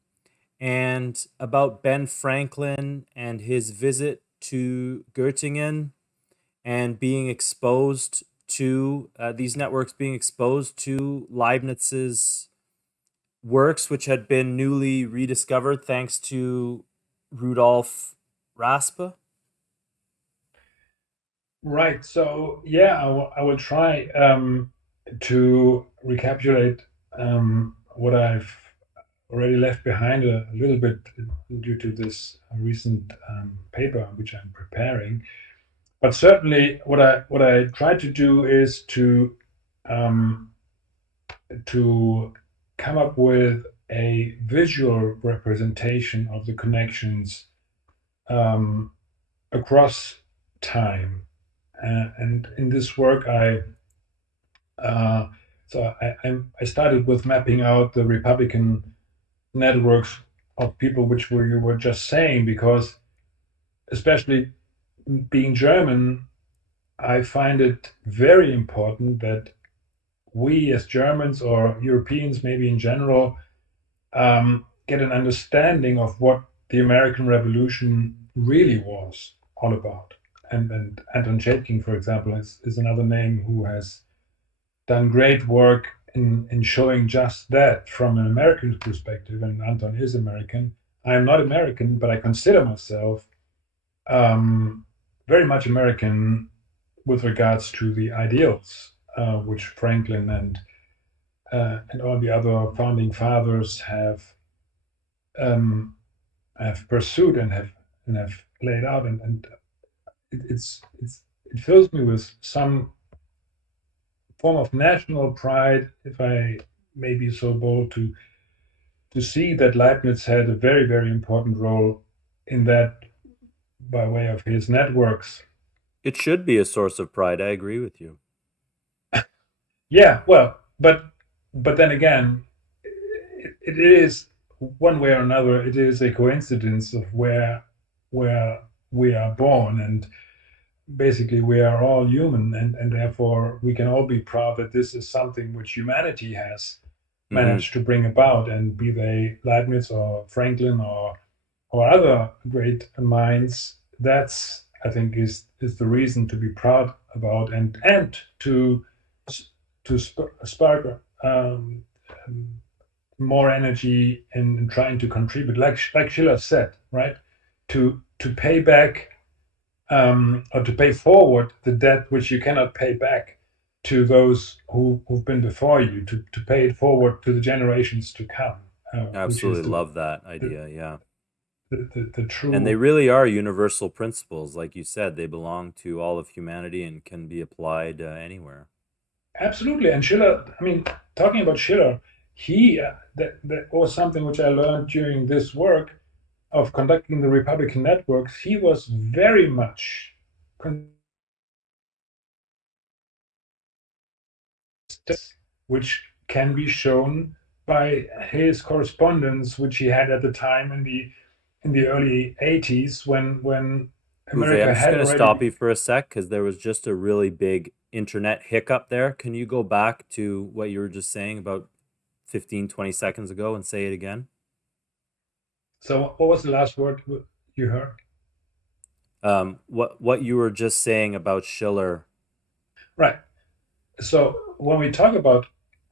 and about Ben Franklin and his visit to Göttingen and being exposed to these networks being exposed to Leibniz's works, which had been newly rediscovered thanks to Rudolf Raspe. Right. So yeah, I will try to recapitulate what I've already left behind a little bit due to this recent paper which I'm preparing. But certainly, what I try to do is um, to come up with a visual representation of the connections um, across time. And in this work, uh, I started with mapping out the Republican networks of people, which you were just saying, because especially being German, I find it very important that we as Germans or Europeans, maybe in general, get an understanding of what the American Revolution really was all about. And Anton Chaikin, for example, is another name who has done great work in showing just that from an American perspective. And Anton is American. I am not American, but I consider myself um, very much American with regards to the ideals which Franklin and all the other founding fathers um, have pursued and have laid out, and it fills me with some form of national pride, if I may be so bold to see that Leibniz had a very very important role in that by way of his networks. It should be a source of pride. I agree with you. Yeah, well, but then again, it is one way or another. It is a coincidence of where we are born, and basically we are all human, and therefore we can all be proud that this is something which humanity has Hmm. managed to bring about, and be they Leibniz or Franklin or other great minds. That's, I think, is the reason to be proud about, and to spark um, more energy in trying to contribute, like Schiller said, right? To pay back or to pay forward the debt which you cannot pay back to those who've been before you, to pay it forward to the generations to come, which is Absolutely love that the, idea. Yeah. the And they true. really are universal principles. Like you said, they belong to all of humanity and can be applied anywhere. Absolutely. And Schiller, I mean, talking about Schiller, he that was something which I learned during this work of conducting the Republican networks. He was very much which can be shown by his correspondence, which he had at the time in the early 80s, when Uwe, I'm America just had going to already stop you for a sec because there was just a really big internet hiccup there. Can you go back to what you were just saying about 15, 20 seconds ago and say it again? So what was the last word you heard? What you were just saying about Schiller. Right. So when we talk about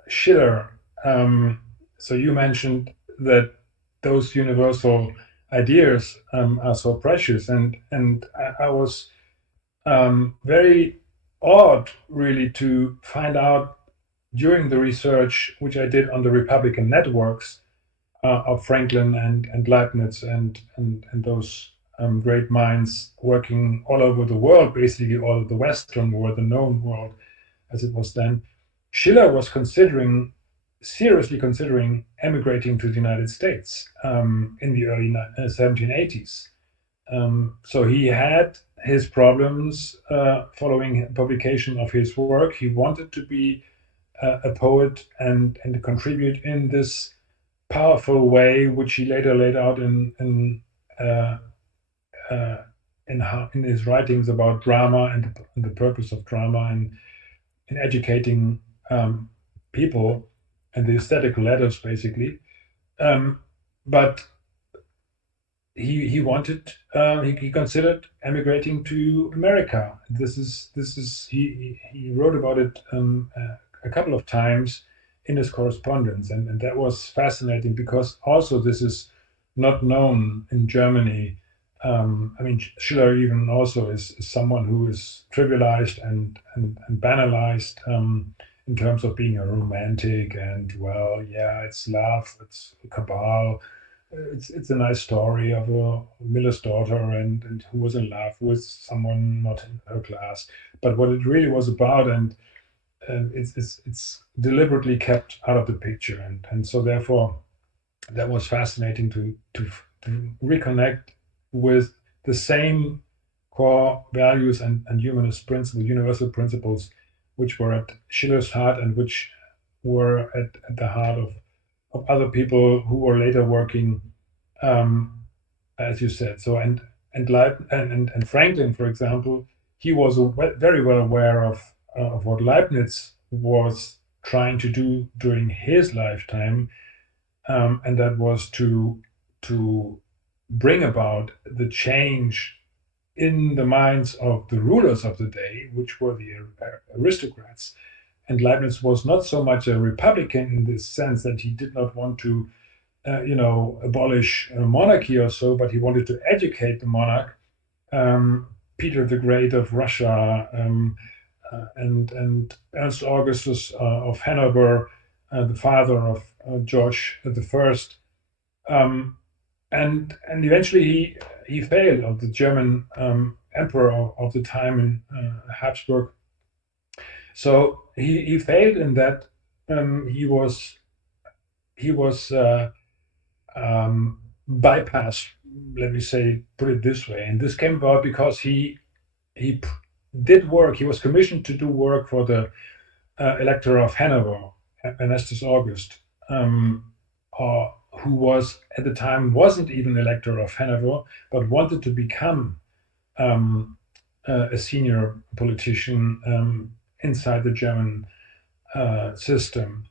Schiller, so you mentioned that those universal ideas are so precious, and I was very awed really to find out during the research which I did on the Republican networks of Franklin and Leibniz and those great minds working all over the world, basically all of the Western world, the known world as it was then. Schiller was seriously considering emigrating to the United States in the early 1780s. So he had his problems following publication of his work. He wanted to be a poet and contribute in this powerful way, which he later laid out uh, uh, in his writings about drama and the purpose of drama and in educating people and the aesthetic letters, basically. Um, but he wanted he considered emigrating to America. This is he wrote about it a couple of times in his correspondence, and that was fascinating because also this is not known in Germany. I mean, Schiller even also is someone who is trivialized and banalized in terms of being a romantic and, well, yeah, it's love, it's cabal, it's a nice story of a miller's daughter and who was in love with someone not in her class. But what it really was about, and it's deliberately kept out of the picture, and so therefore that was fascinating to reconnect with the same core values and humanist principles, universal principles, which were at Schiller's heart and which were at the heart of other people who were later working, um, as you said. So and Franklin, for example, he was very well aware of what Leibniz was trying to do during his lifetime, and that was to bring about the change in the minds of the rulers of the day, which were the aristocrats. And Leibniz was not so much a Republican in this sense that he did not want to, abolish monarchy or so, but he wanted to educate the monarch, Peter the Great of Russia, and Ernst Augustus of Hanover, the father of George the First, and eventually he failed, of the German emperor of the time in Habsburg. So he failed in that. He was bypassed. Let me say, put it this way, and this came about because he did work. He was commissioned to do work for the Elector of Hanover, Ernestus August, who was at the time wasn't even Elector of Hanover, but wanted to become a senior politician inside the German system.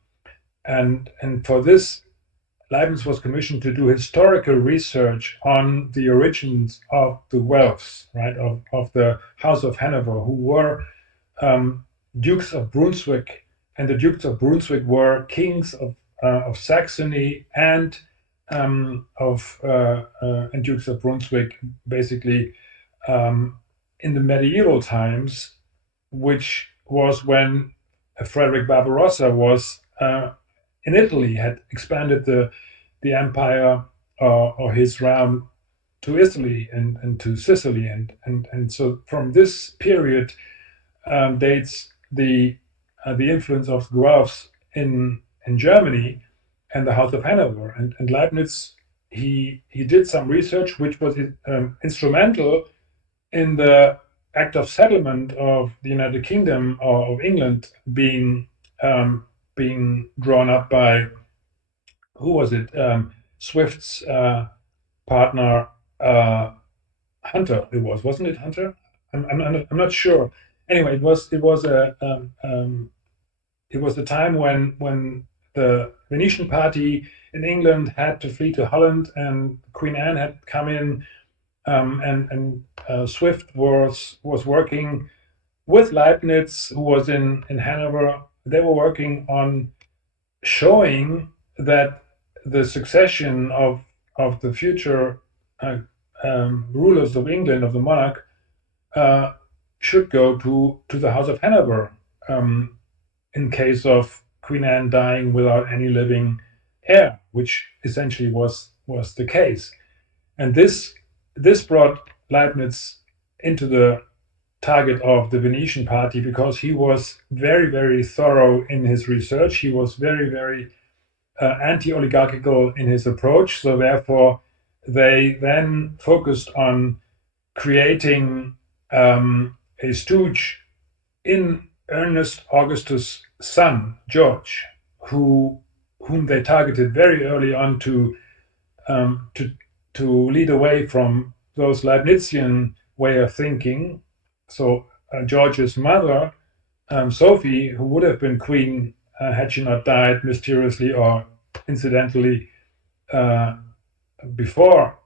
And for this, Leibniz was commissioned to do historical research on the origins of the Welfs, right, of the House of Hanover, who were Dukes of Brunswick, and the Dukes of Brunswick were kings of Saxony and Dukes of Brunswick, basically in the medieval times, which was when Frederick Barbarossa was in Italy, had expanded the empire or his realm to Italy and to Sicily, and so from this period dates the influence of Guelphs in Germany and the House of Hanover, and Leibniz he did some research which was instrumental in the Act of Settlement of the United Kingdom or of England being drawn up by, who was it? Swift's partner, Hunter. Wasn't it Hunter? I'm not sure. Anyway, it was the time when the Venetian party in England had to flee to Holland, and Queen Anne had come in, and Swift was working with Leibniz, who was in Hanover. They were working on showing that the succession of the future rulers of England, of the monarch, should go to the House of Hanover, in case of Queen Anne dying without any living heir, which essentially was the case. And this brought Leibniz into the target of the Venetian party because he was very, very thorough in his research. He was very, very anti-oligarchical in his approach. So therefore, they then focused on creating a stooge in Ernest Augustus' son, George, whom they targeted very early on to lead away from those Leibnizian way of thinking. So George's mother, Sophie, who would have been queen had she not died mysteriously or incidentally before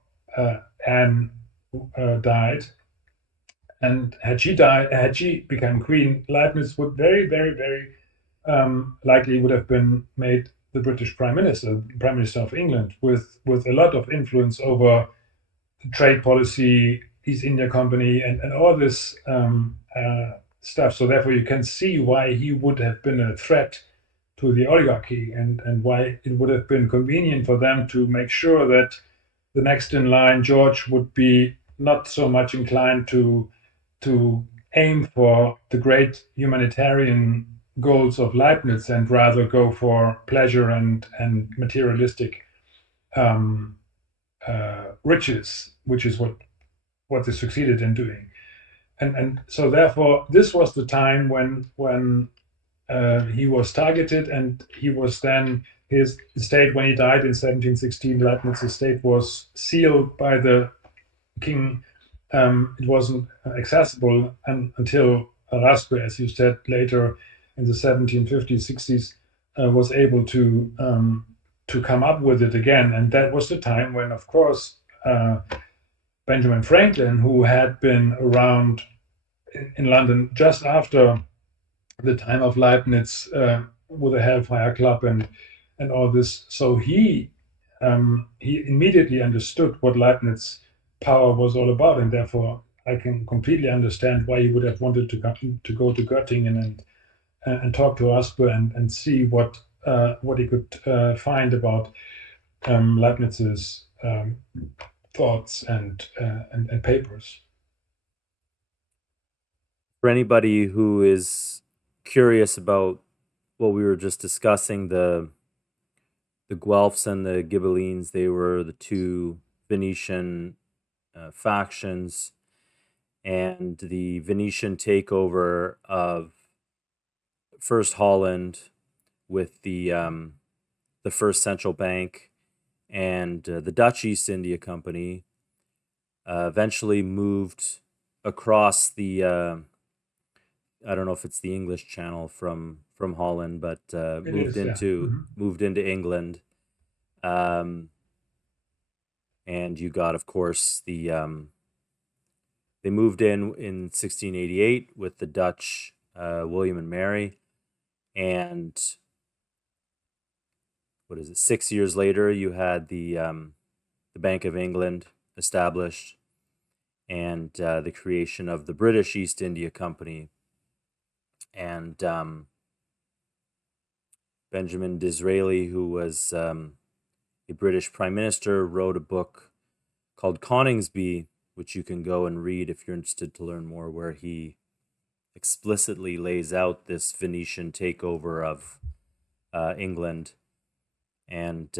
Anne died, and had she become queen, Leibniz would very, very, very likely would have been made the British Prime Minister of England, with a lot of influence over trade policy, East India Company, and all this stuff. So therefore, you can see why he would have been a threat to the oligarchy, and why it would have been convenient for them to make sure that the next in line, George, would be not so much inclined to aim for the great humanitarian goals of Leibniz, and rather go for pleasure and materialistic um, riches, which is what they succeeded in doing. And so therefore, this was the time when he was targeted, and he was then, his estate, when he died in 1716, Leibniz's estate was sealed by the king. It wasn't accessible until Raspe, as you said, later in the 1750s, 60s, was able to come up with it again. And that was the time when, of course, Benjamin Franklin, who had been around in London just after the time of Leibniz, with the Hellfire Club and all this, so he immediately understood what Leibniz power was all about, and therefore I can completely understand why he would have wanted to go to Göttingen and talk to Asper and see what he could find about Leibniz's thoughts and papers. For anybody who is curious about what we were just discussing, the Guelphs and the Ghibellines, they were the two Venetian factions, and the Venetian takeover of first Holland with the first central bank and the Dutch East India Company eventually moved across the I don't know if it's the English Channel from Holland, but It is, yeah. Mhm. moved into England, um, and you got, of course, they moved in 1688 with the Dutch William and Mary, and what is it? 6 years later, you had the Bank of England established, and the creation of the British East India Company, and Benjamin Disraeli, who was a British Prime Minister, wrote a book called Coningsby, which you can go and read if you're interested to learn more, where he explicitly lays out this Venetian takeover of England, and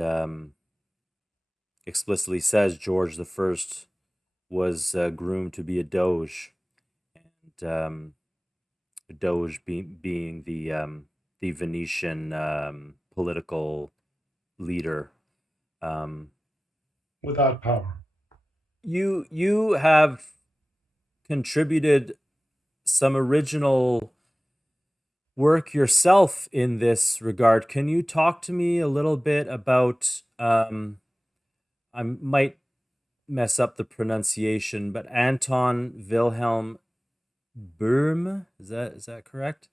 explicitly says George I was groomed to be a doge, and a doge being the Venetian political leader. Um, Without power. you have contributed some original work yourself in this regard. Can you talk to me a little bit about I might mess up the pronunciation, but Anton Wilhelm Böhm, is that correct?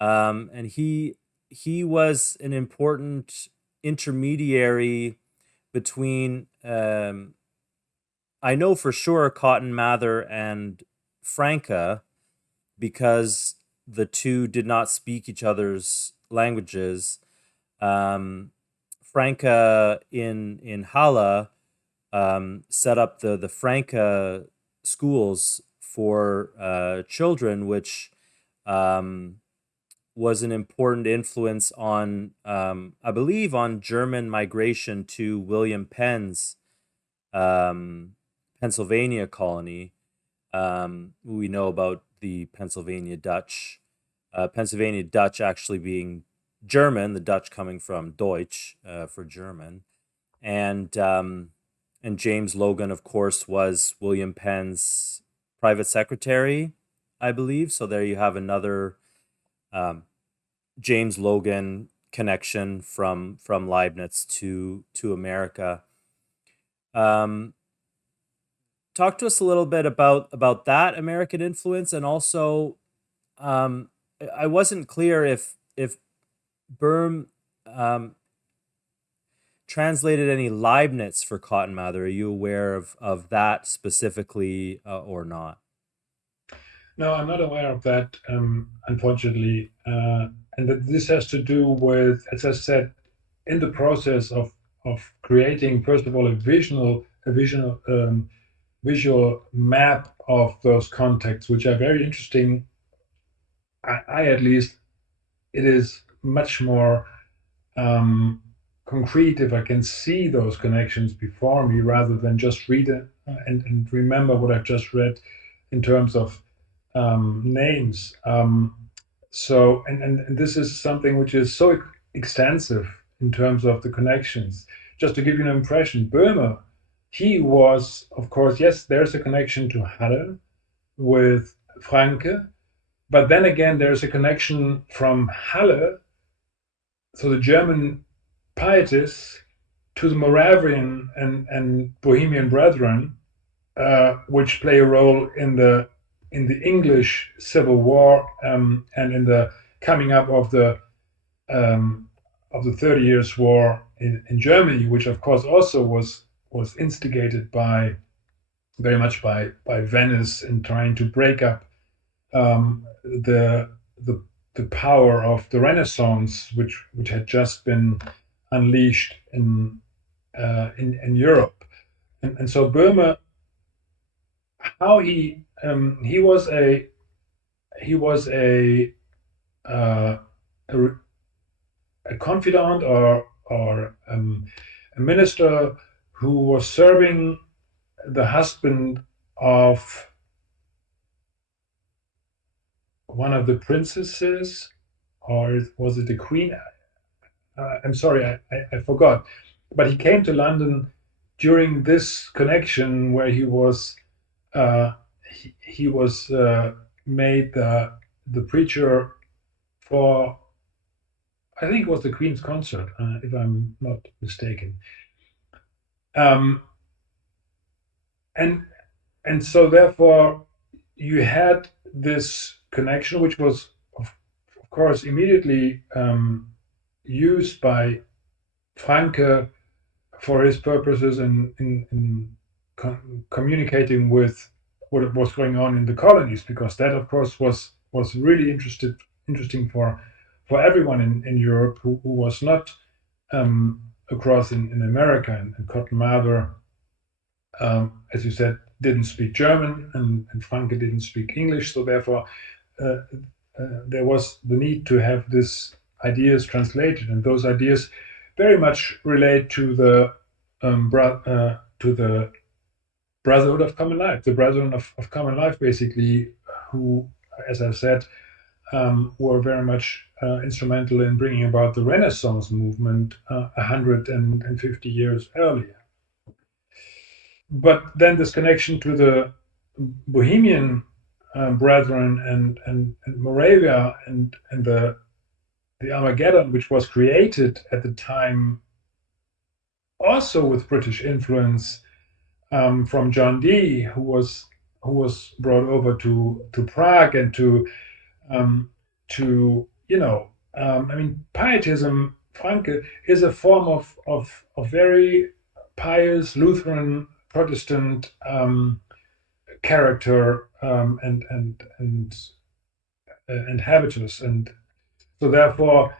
And he was an important intermediary between I know for sure Cotton Mather and Franca, because the two did not speak each other's languages. Um, Franca in Halle set up the Franca schools for children, which um, was an important influence on, I believe, on German migration to William Penn's um, Pennsylvania colony. We know about the Pennsylvania Dutch. Pennsylvania Dutch actually being German, the Dutch coming from Deutsch for German, and James Logan, of course, was William Penn's private secretary, I believe. So there you have another um, James Logan connection from Leibniz to America. Um, talk to us a little bit about that American influence, and also I wasn't clear if Böhm um, translated any Leibniz for Cotton Mather. Are you aware of that specifically or not? No, I'm not aware of that, unfortunately. And that this has to do with, as I said, in the process of creating, first of all, a visual map of those contexts, which are very interesting. I at least, it is much more um, concrete if I can see those connections before me rather than just read it and remember what I've just read in terms of names. And this is something which is so extensive in terms of the connections. Just to give you an impression, Böhme, he was, of course, yes, there's a connection to Halle with Franke, but then again, there's a connection from Halle, so the German pietists, to the Moravian and Bohemian Brethren, which play a role in the English Civil War and in the coming up of the 30 Years' War in Germany, which of course also was instigated by very much by Venice in trying to break up the the power of the Renaissance, which had just been unleashed in Europe. And so Böhme, how he was uh, a, a confidant or a minister who was serving the husband of one of the princesses, or was it the queen? I'm sorry, I forgot. But he came to London during this connection where uh, he was made the preacher for, I think it was the Queen's concert, if I'm not mistaken. Um, and and so therefore you had this connection, which was of course immediately used by Franke for his purposes in communicating with what was going on in the colonies, because that, of course, was really interesting for everyone in Europe who was not across in America. And Cotton Mather, as you said, didn't speak German, and Franke didn't speak English, so therefore uh, there was the need to have these ideas translated, and those ideas very much relate to to the Brotherhood of Common Life, the Brethren of Common Life, basically, who, as I said, were very much instrumental in bringing about the Renaissance movement 150 years earlier. But then this connection to the Bohemian Brethren and Moravia and the Armageddon, which was created at the time also with British influence from John Dee, who was brought over to Prague and to I mean, pietism, Franke, is a form of very pious Lutheran Protestant character and habitus, and so therefore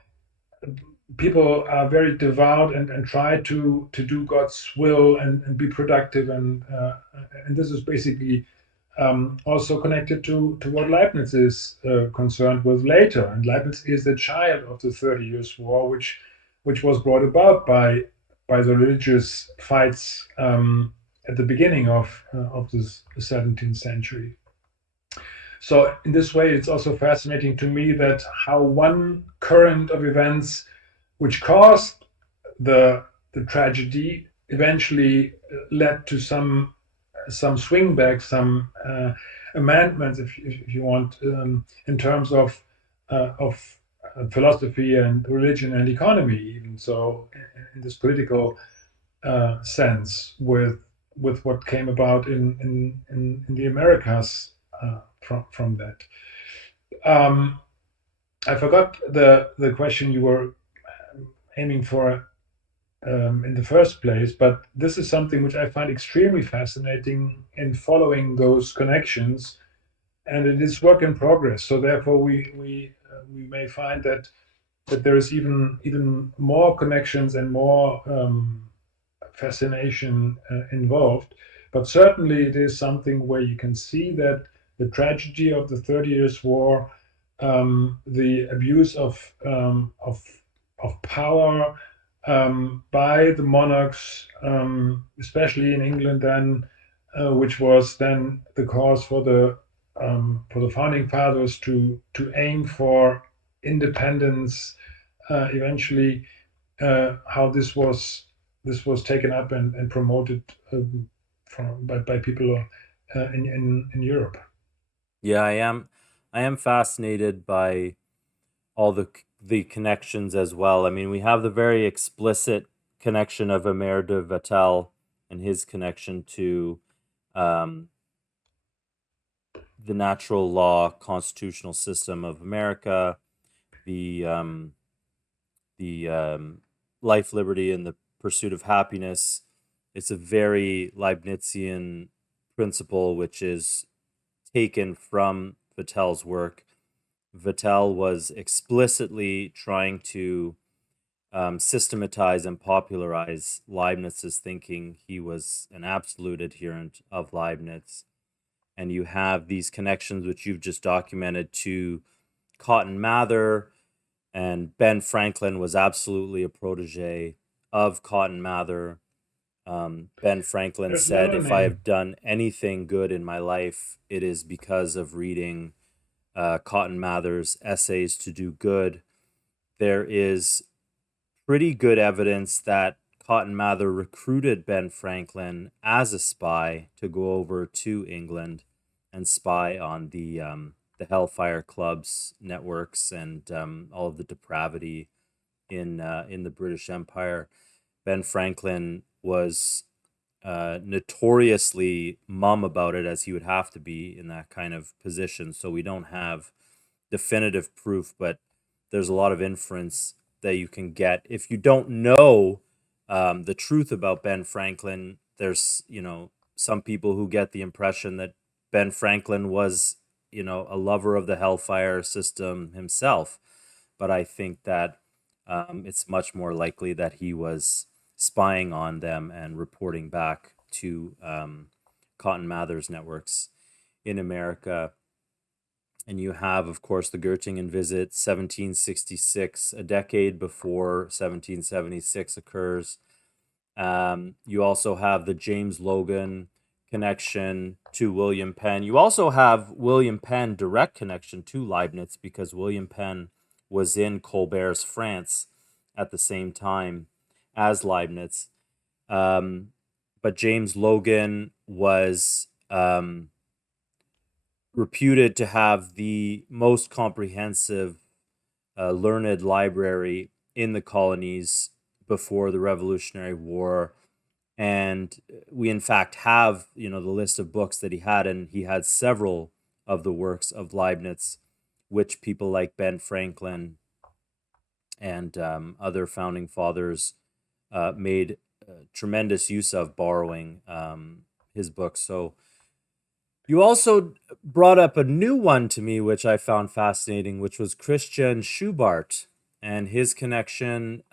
people are very devout and try to do God's will and be productive, and this is basically also connected to what Leibniz is concerned with later. And Leibniz is the child of the 30 Years' War, which was brought about by the religious fights at the beginning of this 17th century. So in this way, it's also fascinating to me that how one current of events which caused the tragedy eventually led to some swing back, some amendments, if you want, in terms of philosophy and religion and economy, even so, in this political sense, with what came about in the Americas from that. Um, I forgot the question you were aiming for in the first place, but this is something which I find extremely fascinating in following those connections, and it is work in progress. So therefore, we may find that there is even more connections and more fascination involved. But certainly, it is something where you can see that the tragedy of the 30 Years' War, the abuse of power by the monarchs, especially in England, then, which was then the cause for the founding fathers to aim for independence. Eventually, how this was taken up and promoted by people in Europe. Yeah, I am fascinated by all the connections as well. I mean, we have the very explicit connection of Amer de Vattel and his connection to um, the natural law constitutional system of America, the um, the life, liberty, and the pursuit of happiness. It's a very Leibnizian principle, which is taken from Vattel's work. Vattel was explicitly trying to systematize and popularize Leibniz's thinking. He was an absolute adherent of Leibniz. And you have these connections, which you've just documented, to Cotton Mather, and Ben Franklin was absolutely a protege of Cotton Mather. Ben Franklin There's said, another "If I name. have done anything good in my life, it is because of reading Cotton Mather's Essays to Do Good." There is pretty good evidence that Cotton Mather recruited Ben Franklin as a spy to go over to England and spy on the Hellfire Club's networks and all of the depravity in the British Empire. Ben Franklin was notoriously mum about it, as he would have to be in that kind of position. So we don't have definitive proof, but there's a lot of inference that you can get if you don't know the truth about Ben Franklin. There's some people who get the impression that Ben Franklin was a lover of the Hellfire system himself, but I think that it's much more likely that he was spying on them and reporting back to Cotton Mather's networks in America. And you have, of course, the Göttingen visit, 1766, a decade before 1776 occurs. You also have the James Logan connection to William Penn. You also have William Penn direct connection to Leibniz because William Penn was in Colbert's France at the same time as Leibniz. Um, but James Logan was reputed to have the most comprehensive, learned library in the colonies before the Revolutionary War. And we, in fact, have the list of books that he had, and he had several of the works of Leibniz, which people like Ben Franklin and other founding fathers made tremendous use of borrowing his books. So you also brought up a new one to me, which I found fascinating, which was Christian Schubart and his connection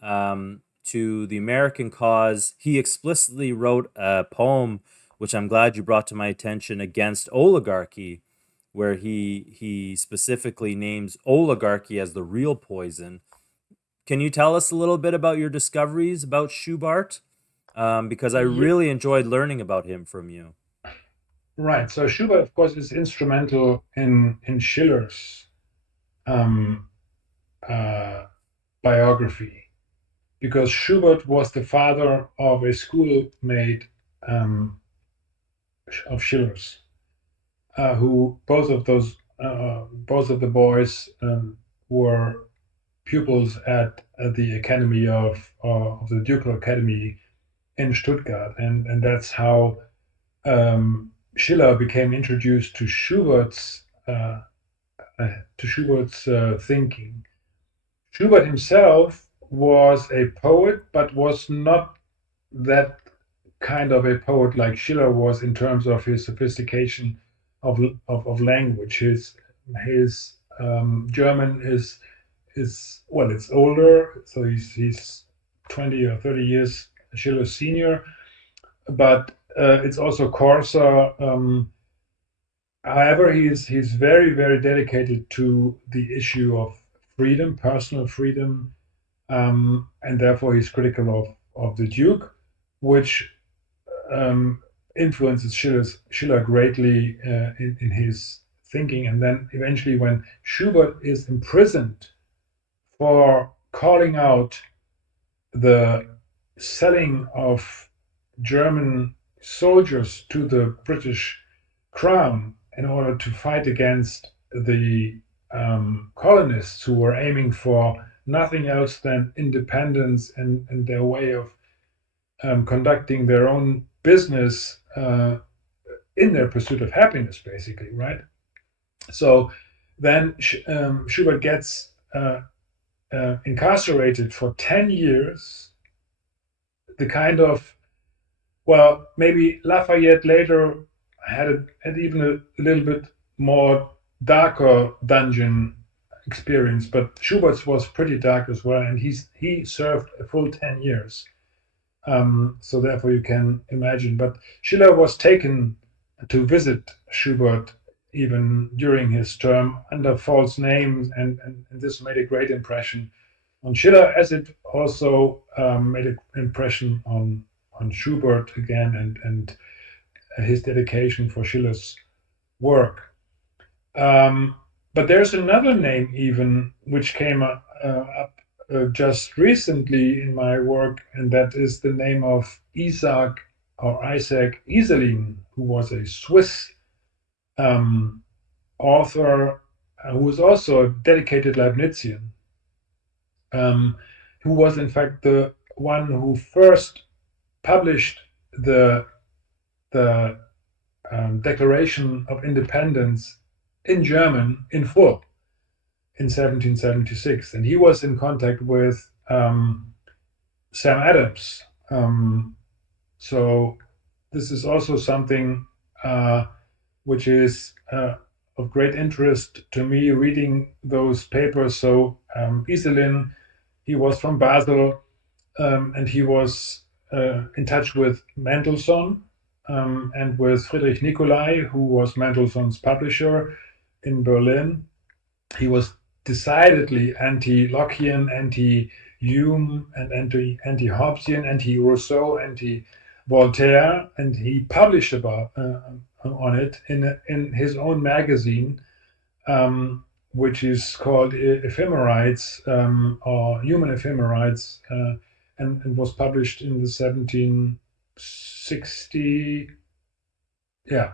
to the American cause. He explicitly wrote a poem, which I'm glad you brought to my attention, against oligarchy, where he specifically names oligarchy as the real poison. Can you tell us a little bit about your discoveries about Schubart? Because I Yeah, really enjoyed learning about him from you. right. So Schubert, of course, is instrumental in Schiller's um, uh, biography because Schubert was the father of a schoolmate um, of Schiller's, who both of the boys were pupils at the Academy of the Ducal Academy in Stuttgart, and that's how Schiller became introduced to Schubert's thinking. Schubert himself was a poet, but was not that kind of a poet like Schiller was in terms of his sophistication of language. His German is well, it's older, so he's 20 or 30 years Schiller's senior, but it's also coarser. However, he's very dedicated to the issue of freedom, personal freedom, and therefore he's critical of the Duke, which um, influences Schiller greatly in his thinking. And then eventually, when Schubert is imprisoned for calling out the selling of German soldiers to the British Crown in order to fight against the colonists who were aiming for nothing else than independence and their way of conducting their own business in their pursuit of happiness, basically, right? So then Schubert gets incarcerated for 10 years, the kind of, well, maybe Lafayette later had even a little bit more darker dungeon experience, but Schubert's was pretty dark as well, and he served a full 10 years. So therefore you can imagine. But Schiller was taken to visit Schubert even during his term under false names, and this made a great impression on Schiller, as it also made an impression on Schubert again, and his dedication for Schiller's work. Um, but there's another name even which came up just recently in my work, and that is the name of Isaac Iselin, who was a Swiss um, author who was also a dedicated Leibnizian, um, who was in fact the one who first published the Declaration of Independence in German in full in 1776, and he was in contact with Sam Adams. So this is also something which is of great interest to me, reading those papers. So Iselin, he was from Basel, and he was in touch with Mendelssohn and with Friedrich Nicolai, who was Mendelssohn's publisher in Berlin. He was decidedly anti-Lockean, anti-Hume, and anti-Hobbesian, anti-Rousseau, anti-Voltaire, and he published about on it in his own magazine, which is called Ephemerides or Human Ephemerides, and was published in the 1760, yeah,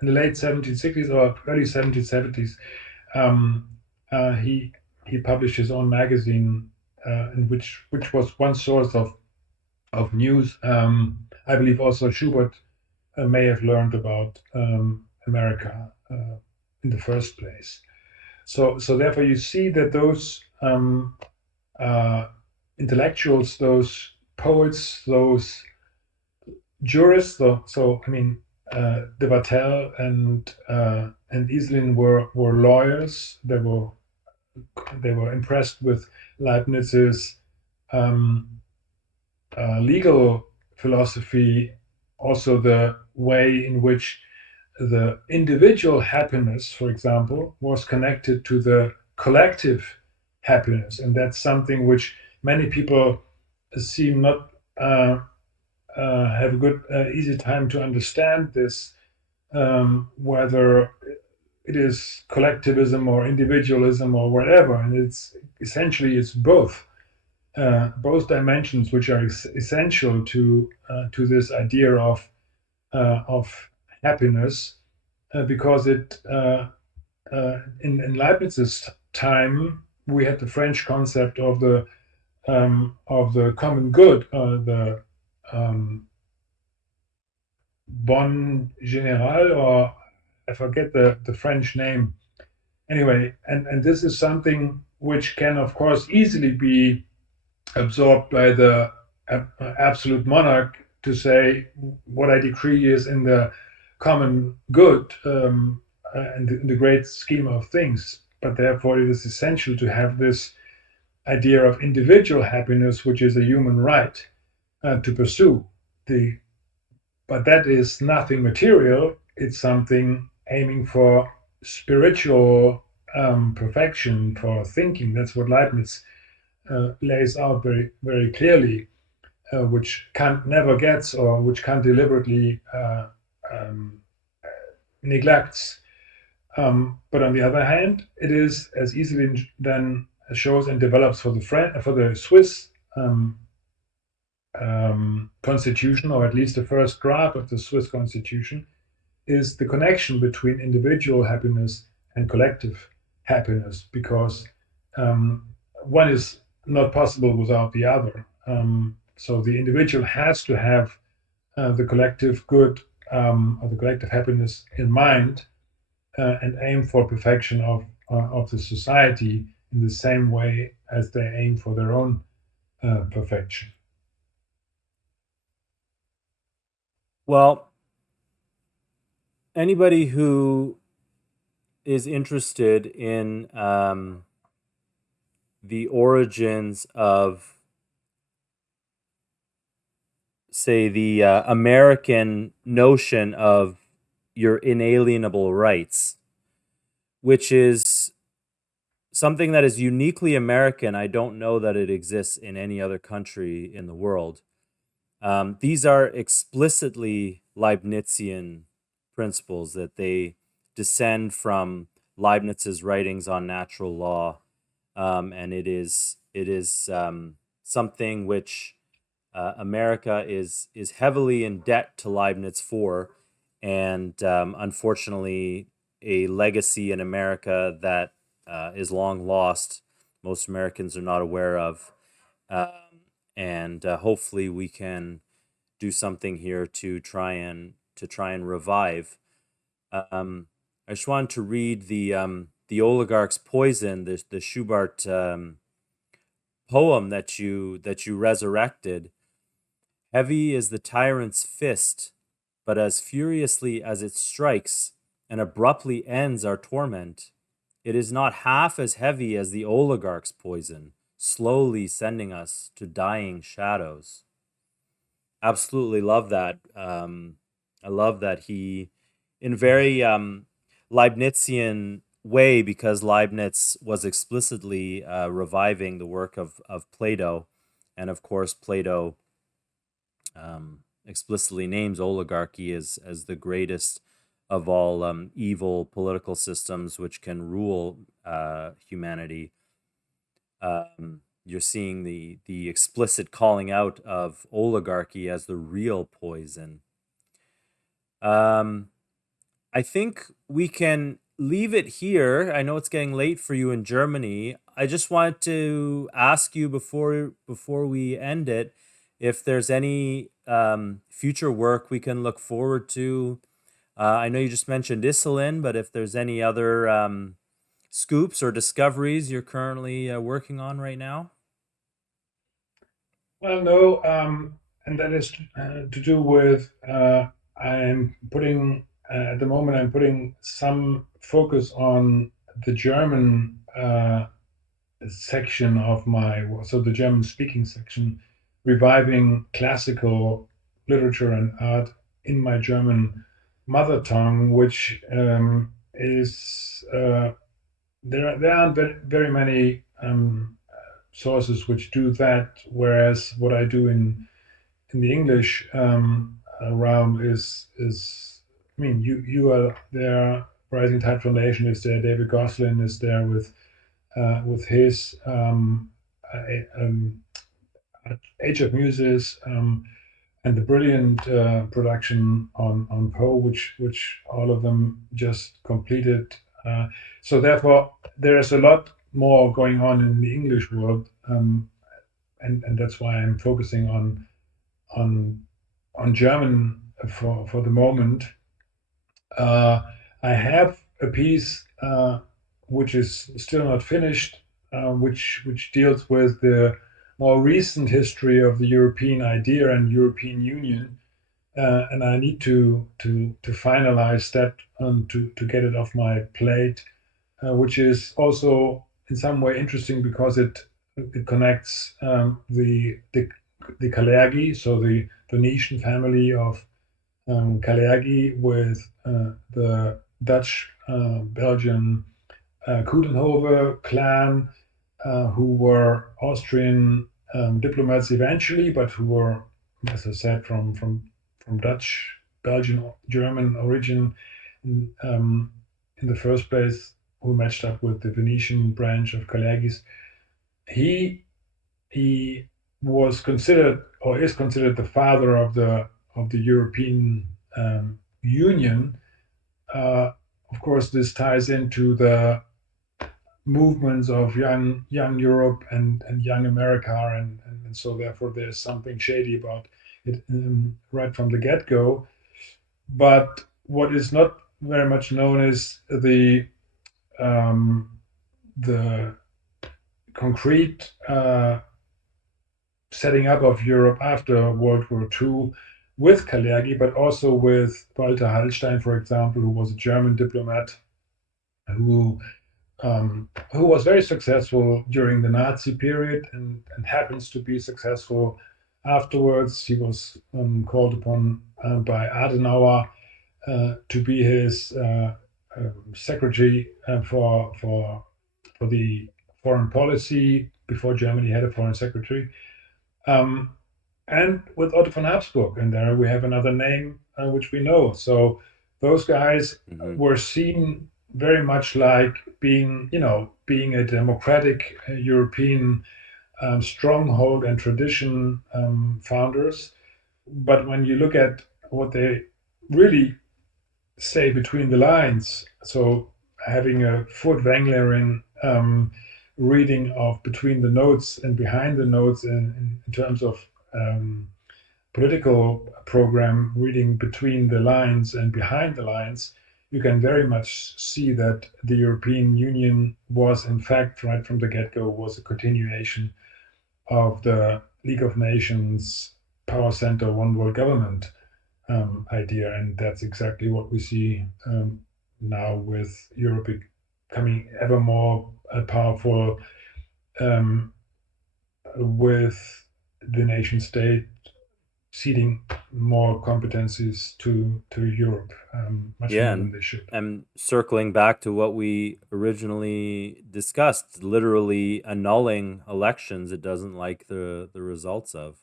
in the late 1760s or early 1770s. Um, he published his own magazine, in which was one source of news. I believe also Schubert may have learned about America in the first place. So therefore you see that those intellectuals, those poets, those jurists. So I mean, de Wattel and Iselin were lawyers. They were impressed with Leibniz's um, legal philosophy, also the way in which the individual happiness, for example, was connected to the collective happiness, and that's something which many people seem not have a good easy time to understand this, whether it is collectivism or individualism or whatever, and it's essentially it's both dimensions which are essential to this idea of happiness, because in Leibniz's time we had the French concept of the common good, um, Bon General, or I forget the French name. Anyway, and this is something which can, of course, easily be absorbed by the absolute monarch to say what I decree is in the common good, and in the great scheme of things. But therefore, it is essential to have this idea of individual happiness, which is a human right to pursue. The But that is nothing material. It's something aiming for spiritual perfection, for thinking. That's what Leibniz lays out very, very clearly, which Kant never gets, or which Kant deliberately um, neglects. But on the other hand, it is as easily then shows and develops for the Swiss constitution, or at least the first draft of the Swiss constitution, is the connection between individual happiness and collective happiness, because um, one is not possible without the other. So the individual has to have the collective good, or the collective happiness in mind, and aim for perfection of the society in the same way as they aim for their own perfection. Well, anybody who is interested in the origins of, say, the American notion of your inalienable rights, which is something that is uniquely American. I don't know that it exists in any other country in the world. These are explicitly Leibnizian principles, that they descend from Leibniz's writings on natural law, and it is something which America is heavily in debt to Leibniz for, and unfortunately, a legacy in America that is long lost. Most Americans are not aware of, um, and hopefully, we can do something here to try and revive. I just wanted to read the oligarch's poison, the Schubert poem that you resurrected. Heavy is the tyrant's fist, but as furiously as it strikes and abruptly ends our torment, it is not half as heavy as the oligarch's poison, slowly sending us to dying shadows. Absolutely love that. I love that he, in very Leibnizian way, because Leibniz was explicitly reviving the work of Plato, and of course Plato explicitly names oligarchy as the greatest of all evil political systems which can rule humanity. You're seeing the explicit calling out of oligarchy as the real poison. Um, I think we can leave it here. I know it's getting late for you in Germany. I just wanted to ask you before we end it, if there's any future work we can look forward to. I know you just mentioned Iselin, but if there's any other scoops or discoveries you're currently working on right now. Well, no, and that is to do with I'm putting at the moment I'm putting some focus on the German section of my so the German speaking section, reviving classical literature and art in my German mother tongue, which is there aren't very many sources which do that, whereas what I do in the English realm is I mean you are there. Rising Tide Foundation is there. David Goslin is there with his um, Age of Muses, and the brilliant production on Poe, which all of them just completed. So therefore, there is a lot more going on in the English world, and that's why I'm focusing on on German for the moment. Uh, I have a piece which is still not finished, which deals with the more recent history of the European idea and European Union, and I need to finalize that and to get it off my plate, which is also in some way interesting because it connects the Kalergi, so the Venetian family of Kalergi, with the Dutch Belgian Coudenhove clan, who were Austrian diplomats eventually, but who were, as I said, from Dutch, Belgian, German origin um, in the first place, who matched up with the Venetian branch of Kalergis. He he was considered, or is considered, the father of the European Union. Uh, of course, this ties into the movements of young Europe and young America, and so therefore there's something shady about it right from the get-go. But what is not very much known is um, the concrete setting up of Europe after World War II with Kalergi, but also with Walter Hallstein, for example, who was a German diplomat who who was very successful during the Nazi period and happens to be successful afterwards. He was called upon by Adenauer to be his secretary for the foreign policy before Germany had a foreign secretary. Um, and with Otto von Habsburg, and there we have another name which we know. So those guys Hmm. were seen very much like being a democratic European stronghold and tradition founders. But when you look at what they really say between the lines, so having a Furtwänglerin reading of between the notes and behind the notes in terms of um, political program, reading between the lines and behind the lines, you can very much see that the European Union was, in fact, right from the get-go, was a continuation of the League of Nations power center, one world government idea, and that's exactly what we see now with Europe becoming ever more powerful, um, with the nation state ceding more competencies to Europe, much Yeah, more than they should. and circling back to what we originally discussed, literally annulling elections it doesn't like the results of.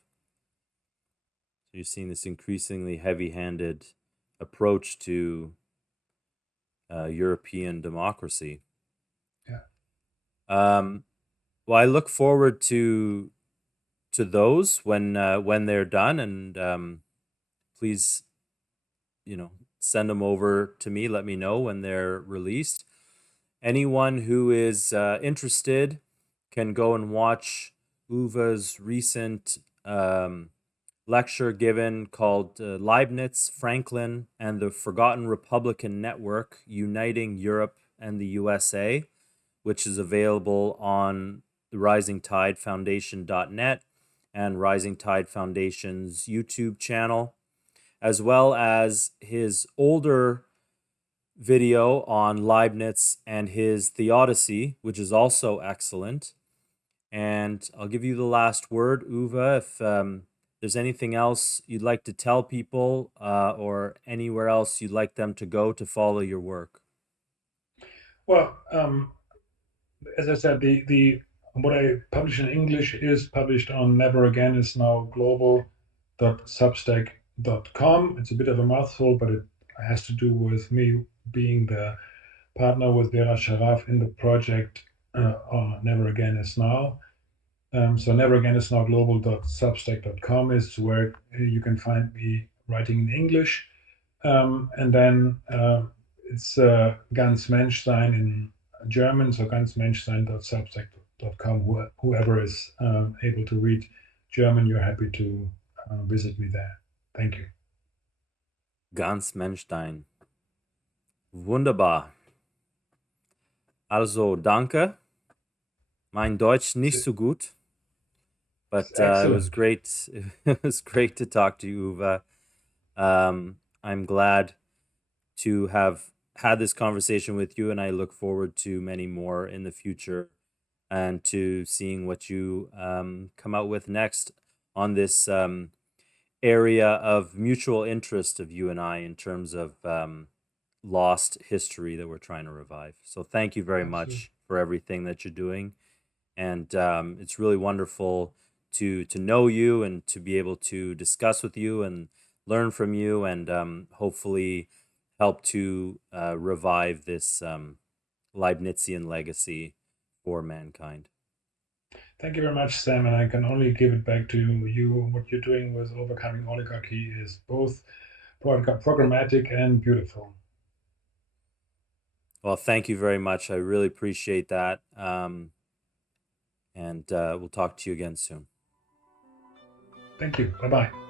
So you're seeing this increasingly heavy-handed approach to European democracy. Yeah. Um, well, I look forward to those when they're done, and please, send them over to me. Let me know when they're released. Anyone who is interested can go and watch Uwe's recent lecture given called Leibniz, Franklin, and the Forgotten Republican Network Uniting Europe and the USA, which is available on the risingtidefoundation.net and Rising Tide Foundation's YouTube channel, as well as his older video on Leibniz and his Theodicy, which is also excellent. And I'll give you the last word, Uwe. If there's anything else you'd like to tell people or anywhere else you'd like them to go to follow your work. Well, as I said, the what I publish in English is published on Never Again is now global.substack.com. It's a bit of a mouthful, but it has to do with me being the partner with Vera Sharav in the project Never Again is Now. So Never Again is Now global.substack.com is where you can find me writing in English. And then it's Ganz Menschsein in German, so ganzmenschsein.substack.com. Whoever is able to read German, you're happy to visit me there. Thank you. Ganz Menschstein. Wunderbar. Also, danke. Mein Deutsch nicht It's, so gut, but it's it was excellent. great. It was great to talk to you, Uwe. I'm glad to have had this conversation with you, and I look forward to many more in the future and to seeing what you come out with next on this area of mutual interest of you and I in terms of lost history that we're trying to revive. So thank you very Absolutely. much for everything that you're doing, and it's really wonderful to know you and to be able to discuss with you and learn from you, and hopefully help to revive this Leibnizian legacy for mankind. Thank you very much, Sam. And I can only give it back to you. What you're doing with overcoming oligarchy is both programmatic and beautiful. Well, thank you very much. I really appreciate that. And we'll talk to you again soon. Thank you. Bye bye.